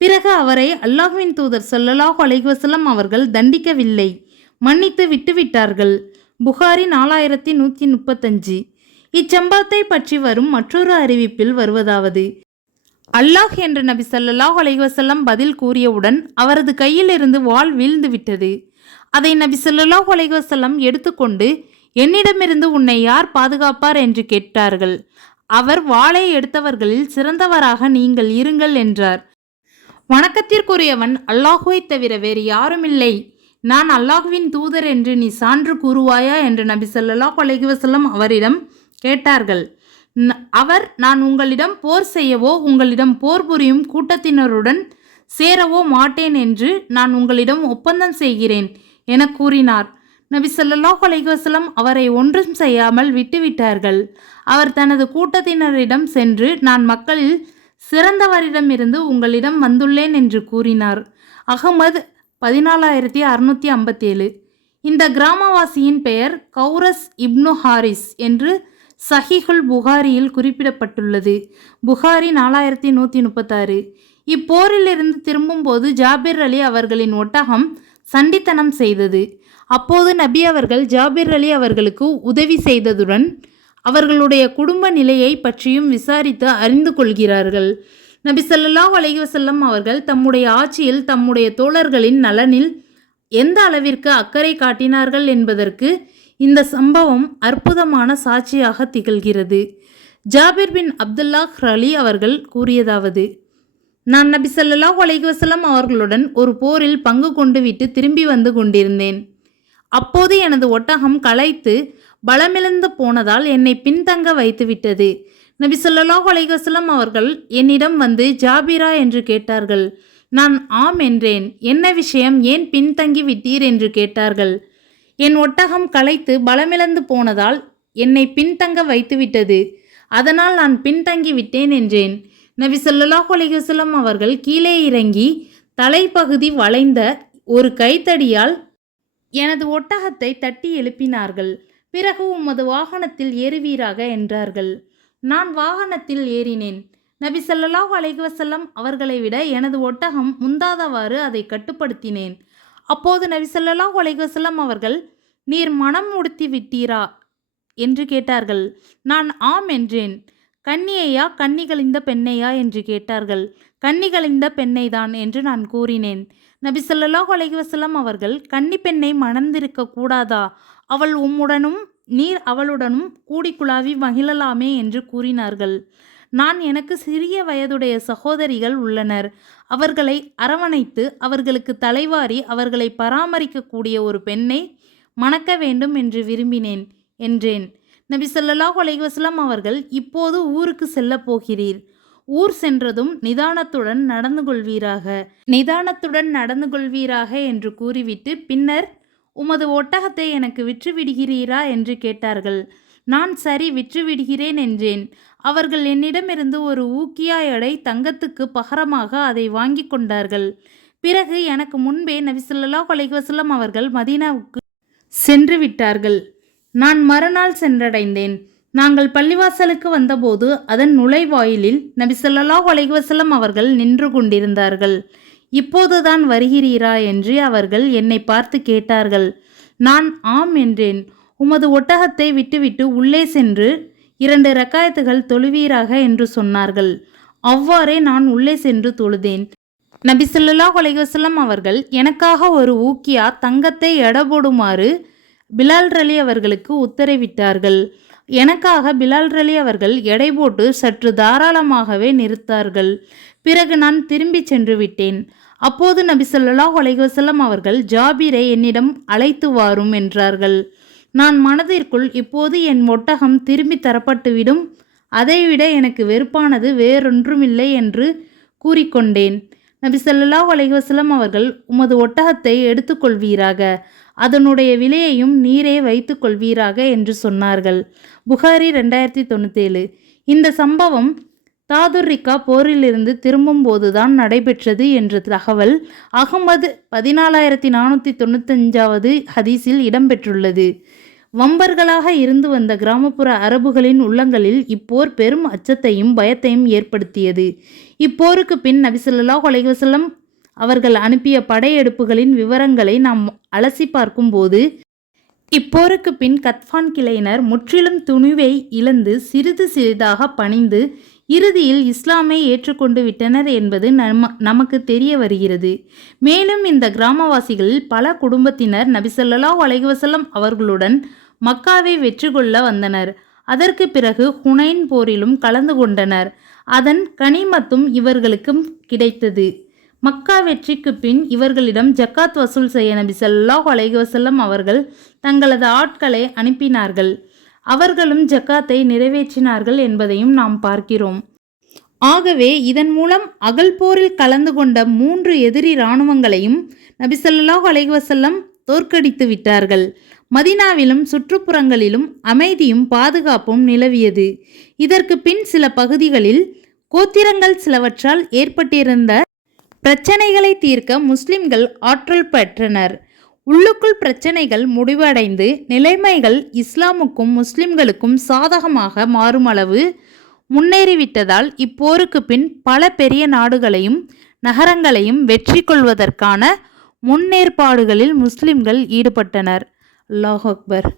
பிறகு அவரை அல்லாஹ்வின் தூதர் ஸல்லல்லாஹு அலைஹி வஸல்லம் அவர்கள் தண்டிக்கவில்லை, மன்னித்து விட்டுவிட்டார்கள். புகாரி 4135. இச்சம்பவத்தை பற்றி வரும் மற்றொரு அறிவிப்பில் வருவதாவது: அல்லாஹ் என்று நபி ஸல்லல்லாஹு அலைஹி வஸல்லம் பதில் கூறியவுடன் அவரது கையில் இருந்து வாள் வீழ்ந்து விட்டது. அதை நபி ஸல்லல்லாஹு அலைஹி வஸல்லம் எடுத்துக்கொண்டு, என்னிடமிருந்து உன்னை யார் பாதுகாப்பார் என்று கேட்டார்கள். அவர் வாளை எடுத்தவர்களில் சிறந்தவராக நீங்கள் இருங்கள் என்றார். வணக்கத்திற்குரியவன் அல்லாஹுவை தவிர வேறு யாருமில்லை, நான் அல்லாஹுவின் தூதர் என்று நீ சான்று கூறுவாயா என்று நபி ஸல்லல்லாஹு அலைஹி வஸல்லம் அவரிடம் கேட்டார்கள். அவர், நான் உங்களிடம் போர் செய்யவோ உங்களிடம் போர் புரியும் கூட்டத்தினருடன் சேரவோ மாட்டேன் என்று நான் உங்களிடம் ஒப்பந்தம் செய்கிறேன் என கூறினார். நபி ஸல்லல்லாஹு அலைஹி வஸல்லம் அவரை ஒன்றும் செய்யாமல் விட்டுவிட்டார்கள். அவர் தனது கூட்டத்தினரிடம் சென்று, நான் மக்களில் சிறந்தவரிடமிருந்து உங்களிடம் வந்துள்ளேன் என்று கூறினார். அகமது 14657. இந்த கிராமவாசியின் பெயர் கௌரஸ் இப்னு ஹாரிஸ் என்று சஹீஹுல் புகாரியில் குறிப்பிடப்பட்டுள்ளது. புகாரி 4136. இப்போரிலிருந்து திரும்பும்போது ஜாபிர் அலி அவர்களின் ஒட்டகம் சண்டித்தனம் செய்தது. அப்போது நபி அவர்கள் ஜாபிர் அலி அவர்களுக்கு உதவி செய்ததுடன் அவர்களுடைய குடும்ப நிலையை பற்றியும் விசாரித்து அறிந்து கொள்கிறார்கள். நபி ஸல்லல்லாஹு அலைஹி வஸல்லம் அவர்கள் தம்முடைய ஆட்சியில் தம்முடைய தோழர்களின் நலனில் எந்த அளவிற்கு அக்கறை காட்டினார்கள் என்பதற்கு இந்த சம்பவம் அற்புதமான சாட்சியாக திகழ்கிறது. ஜாபிர் பின் அப்துல்லாஹ் அலி அவர்கள் கூறியதாவது: நான் நபி ஸல்லல்லாஹு அலைஹி வஸல்லம் அவர்களுடன் ஒரு போரில் பங்கு கொண்டு விட்டு திரும்பி வந்து கொண்டிருந்தேன். அப்போது எனது ஒட்டகம் களைத்து பலமிழந்து போனதால் என்னை பின்தங்க வைத்துவிட்டது. நபி ஸல்லல்லாஹு அலைஹி வஸல்லம் அவர்கள் என்னிடம் வந்து, ஜாபிரா என்று கேட்டார்கள். நான் ஆம் என்றேன். என்ன விஷயம், ஏன் பின்தங்கி விட்டீர் என்று கேட்டார்கள். என் ஒட்டகம் களைத்து பலமிழந்து போனதால் என்னை பின்தங்க வைத்துவிட்டது, அதனால் நான் பின்தங்கி விட்டேன் என்றேன். நபி ஸல்லல்லாஹு அலைஹி வஸல்லம் அவர்கள் கீழே இறங்கி தலைப்பகுதி வளைந்த ஒரு கைத்தடியால் எனது ஒட்டகத்தை தட்டி எழுப்பினார்கள். பிறகு உமது வாகனத்தில் ஏறுவீராக என்றார்கள். நான் வாகனத்தில் ஏறினேன். நபி ஸல்லல்லாஹு அலைஹி வஸல்லம் அவர்களை விட எனது ஒட்டகம் முந்தாதவாறு அதை கட்டுப்படுத்தினேன். அப்போது நபி ஸல்லல்லாஹு அலைஹி வஸல்லம் அவர்கள், நீர் மனம் முடித்து விட்டீரா என்று கேட்டார்கள். நான் ஆம் என்றேன். கன்னியையா கன்னிகளிந்த பெண்ணையா என்று கேட்டார்கள். கன்னிகளிந்த பெண்ணைதான் என்று நான் கூறினேன். நபி ஸல்லல்லாஹு அலைஹி வஸல்லம் அவர்கள், கன்னி பெண்ணை மணந்திருக்க கூடாதா? அவள் உம்முடனும் நீர் அவளுடனும் கூடிக்குழாவி மகிழலாமே என்று கூறினார்கள். நான், எனக்கு சிறிய வயதுடைய சகோதரிகள் உள்ளனர். அவர்களை அரவணைத்து அவர்களுக்கு தலைவாரி அவர்களை பராமரிக்கக்கூடிய ஒரு பெண்ணை மணக்க வேண்டும் என்று விரும்பினேன் என்றேன். நபி ஸல்லல்லாஹு அலைஹி வஸல்லம் அவர்கள், இப்போது ஊருக்கு செல்ல போகிறீர். ஊர் சென்றதும் நிதானத்துடன் நடந்து கொள்வீராக என்று கூறிவிட்டு, பின்னர் உமது ஒட்டகத்தை எனக்கு விற்றுவிடுகிறீரா என்று கேட்டார்கள். நான் சரி, விற்றுவிடுகிறேன் என்றேன். அவர்கள் என்னிடமிருந்து ஒரு ஊக்கியா எடை தங்கத்துக்கு பகரமாக அதை வாங்கி கொண்டார்கள். பிறகு எனக்கு முன்பே நபி ஸல்லல்லாஹு அலைஹி வஸல்லம் அவர்கள் மதீனாவுக்கு சென்று விட்டார்கள். நான் மறுநாள் சென்றடைந்தேன். நாங்கள் பள்ளிவாசலுக்கு வந்தபோது அதன் நுழைவாயிலில் நபி ஸல்லல்லாஹு அலைஹி வஸல்லம் அவர்கள் நின்று கொண்டிருந்தார்கள். இப்போதுதான் வருகிறீரா என்று அவர்கள் என்னை பார்த்து கேட்டார்கள். நான் ஆம் என்றேன். உமது ஒட்டகத்தை விட்டுவிட்டு உள்ளே சென்று 2 ரக்காயத்துகள் தொழுவீராக என்று சொன்னார்கள். அவ்வாறே நான் உள்ளே சென்று தொழுதேன். நபி ஸல்லல்லாஹு அலைஹி வஸல்லம் அவர்கள் எனக்காக ஒரு ஊக்கியா தங்கத்தை எடை போடுமாறு பிலால் ரலி அவர்களுக்கு உத்தரவிட்டார்கள். எனக்காக பிலால் ரலி அவர்கள் எடை போட்டு சற்று தாராளமாகவே நிறுத்தார்கள். பிறகு நான் திரும்பி சென்று விட்டேன். அப்போது நபி ஸல்லல்லாஹு அலைஹி வஸல்லம் அவர்கள் ஜாபீரை என்னிடம் அழைத்து வாரும் என்றார்கள். நான் மனதிற்குள் இப்போது என் ஒட்டகம் திரும்பி தரப்பட்டுவிடும், அதைவிட எனக்கு வெறுப்பானது வேறொன்றுமில்லை என்று கூறிக்கொண்டேன். நபி ஸல்லல்லாஹு அலைஹி வஸல்லம் அவர்கள், உமது ஒட்டகத்தை எடுத்துக்கொள்வீராக, அதனுடைய விலையையும் நீரே வைத்து கொள்வீராக என்று சொன்னார்கள். புகாரி 2097. இந்த சம்பவம் தாதுர்ரிகா போரிலிருந்து திரும்பும் போதுதான் நடைபெற்றது என்ற தகவல் அகமது 14495 ஹதீஸில் இடம்பெற்றுள்ளது. வம்பர்களாக இருந்து வந்த கிராமப்புற அரபுகளின் உள்ளங்களில் இப்போர் பெரும் அச்சத்தையும் பயத்தையும் ஏற்படுத்தியது. இப்போருக்கு பின் நபி ஸல்லல்லாஹு அலைஹி வஸல்லம் அவர்கள் அனுப்பிய படையெடுப்புகளின் விவரங்களை நாம் அலசி பார்க்கும்போது, இப்போருக்கு பின் கத்ஃபான் கிளையினர் முற்றிலும் துணிவை இழந்து சிறிது சிறிதாக பணிந்து இறுதியில் இஸ்லாமை ஏற்றுக்கொண்டு விட்டனர் என்பது நமக்கு தெரிய வருகிறது. மேலும் இந்த கிராமவாசிகளில் பல குடும்பத்தினர் நபி ஸல்லல்லாஹு அலைஹி வஸல்லம் அவர்களுடன் மக்காவை வெற்றி கொள்ள வந்தனர். அதற்கு பிறகு ஹுனைன் போரிலும் கலந்து கொண்டனர். அதன் கனிமத்தும் இவர்களுக்கும் கிடைத்தது. மக்கா வெற்றிக்கு பின் இவர்களிடம் ஜக்காத் வசூல் செய்ய நபி ஸல்லல்லாஹு அலைஹி வஸல்லம் அவர்கள் தங்களது ஆட்களை அனுப்பினார்கள். அவர்களும் ஜக்காத்தை நிறைவேற்றினார்கள் என்பதையும் நாம் பார்க்கிறோம். ஆகவே இதன் மூலம் அகல் போரில் கலந்து கொண்ட 3 எதிரி இராணுவங்களையும் நபி ஸல்லல்லாஹு அலைஹி வஸல்லம் தோற்கடித்து விட்டார்கள். மதீனாவிலும் சுற்றுப்புறங்களிலும் அமைதியும் பாதுகாப்பும் நிலவியது. இதற்கு பின் சில பகுதிகளில் கோத்திரங்கள் சிலவற்றால் ஏற்பட்டிருந்த பிரச்சனைகளை தீர்க்க முஸ்லிம்கள் ஆற்றல் பெற்றனர். உள்ளுக்குள் பிரச்சனைகள் முடிவடைந்து நிலைமைகள் இஸ்லாமுக்கும் முஸ்லிம்களுக்கும் சாதகமாக மாறுமளவு முன்னேறிவிட்டதால் இப்போருக்கு பின் பல பெரிய நாடுகளையும் நகரங்களையும் வெற்றி கொள்வதற்கான முன்னேற்பாடுகளில் முஸ்லிம்கள் ஈடுபட்டனர். அல்லாஹ் அக்பர்.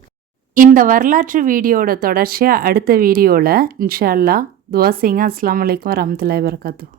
இந்த வரலாற்று வீடியோட தொடர்ச்சியாக அடுத்த வீடியோவில் இன்ஷா அல்லாஹ் துவா செய்யுங்க. அஸ்ஸலாமு அலைக்கும் வரஹ்மத்துல்லாஹி வபரகாத்துஹு.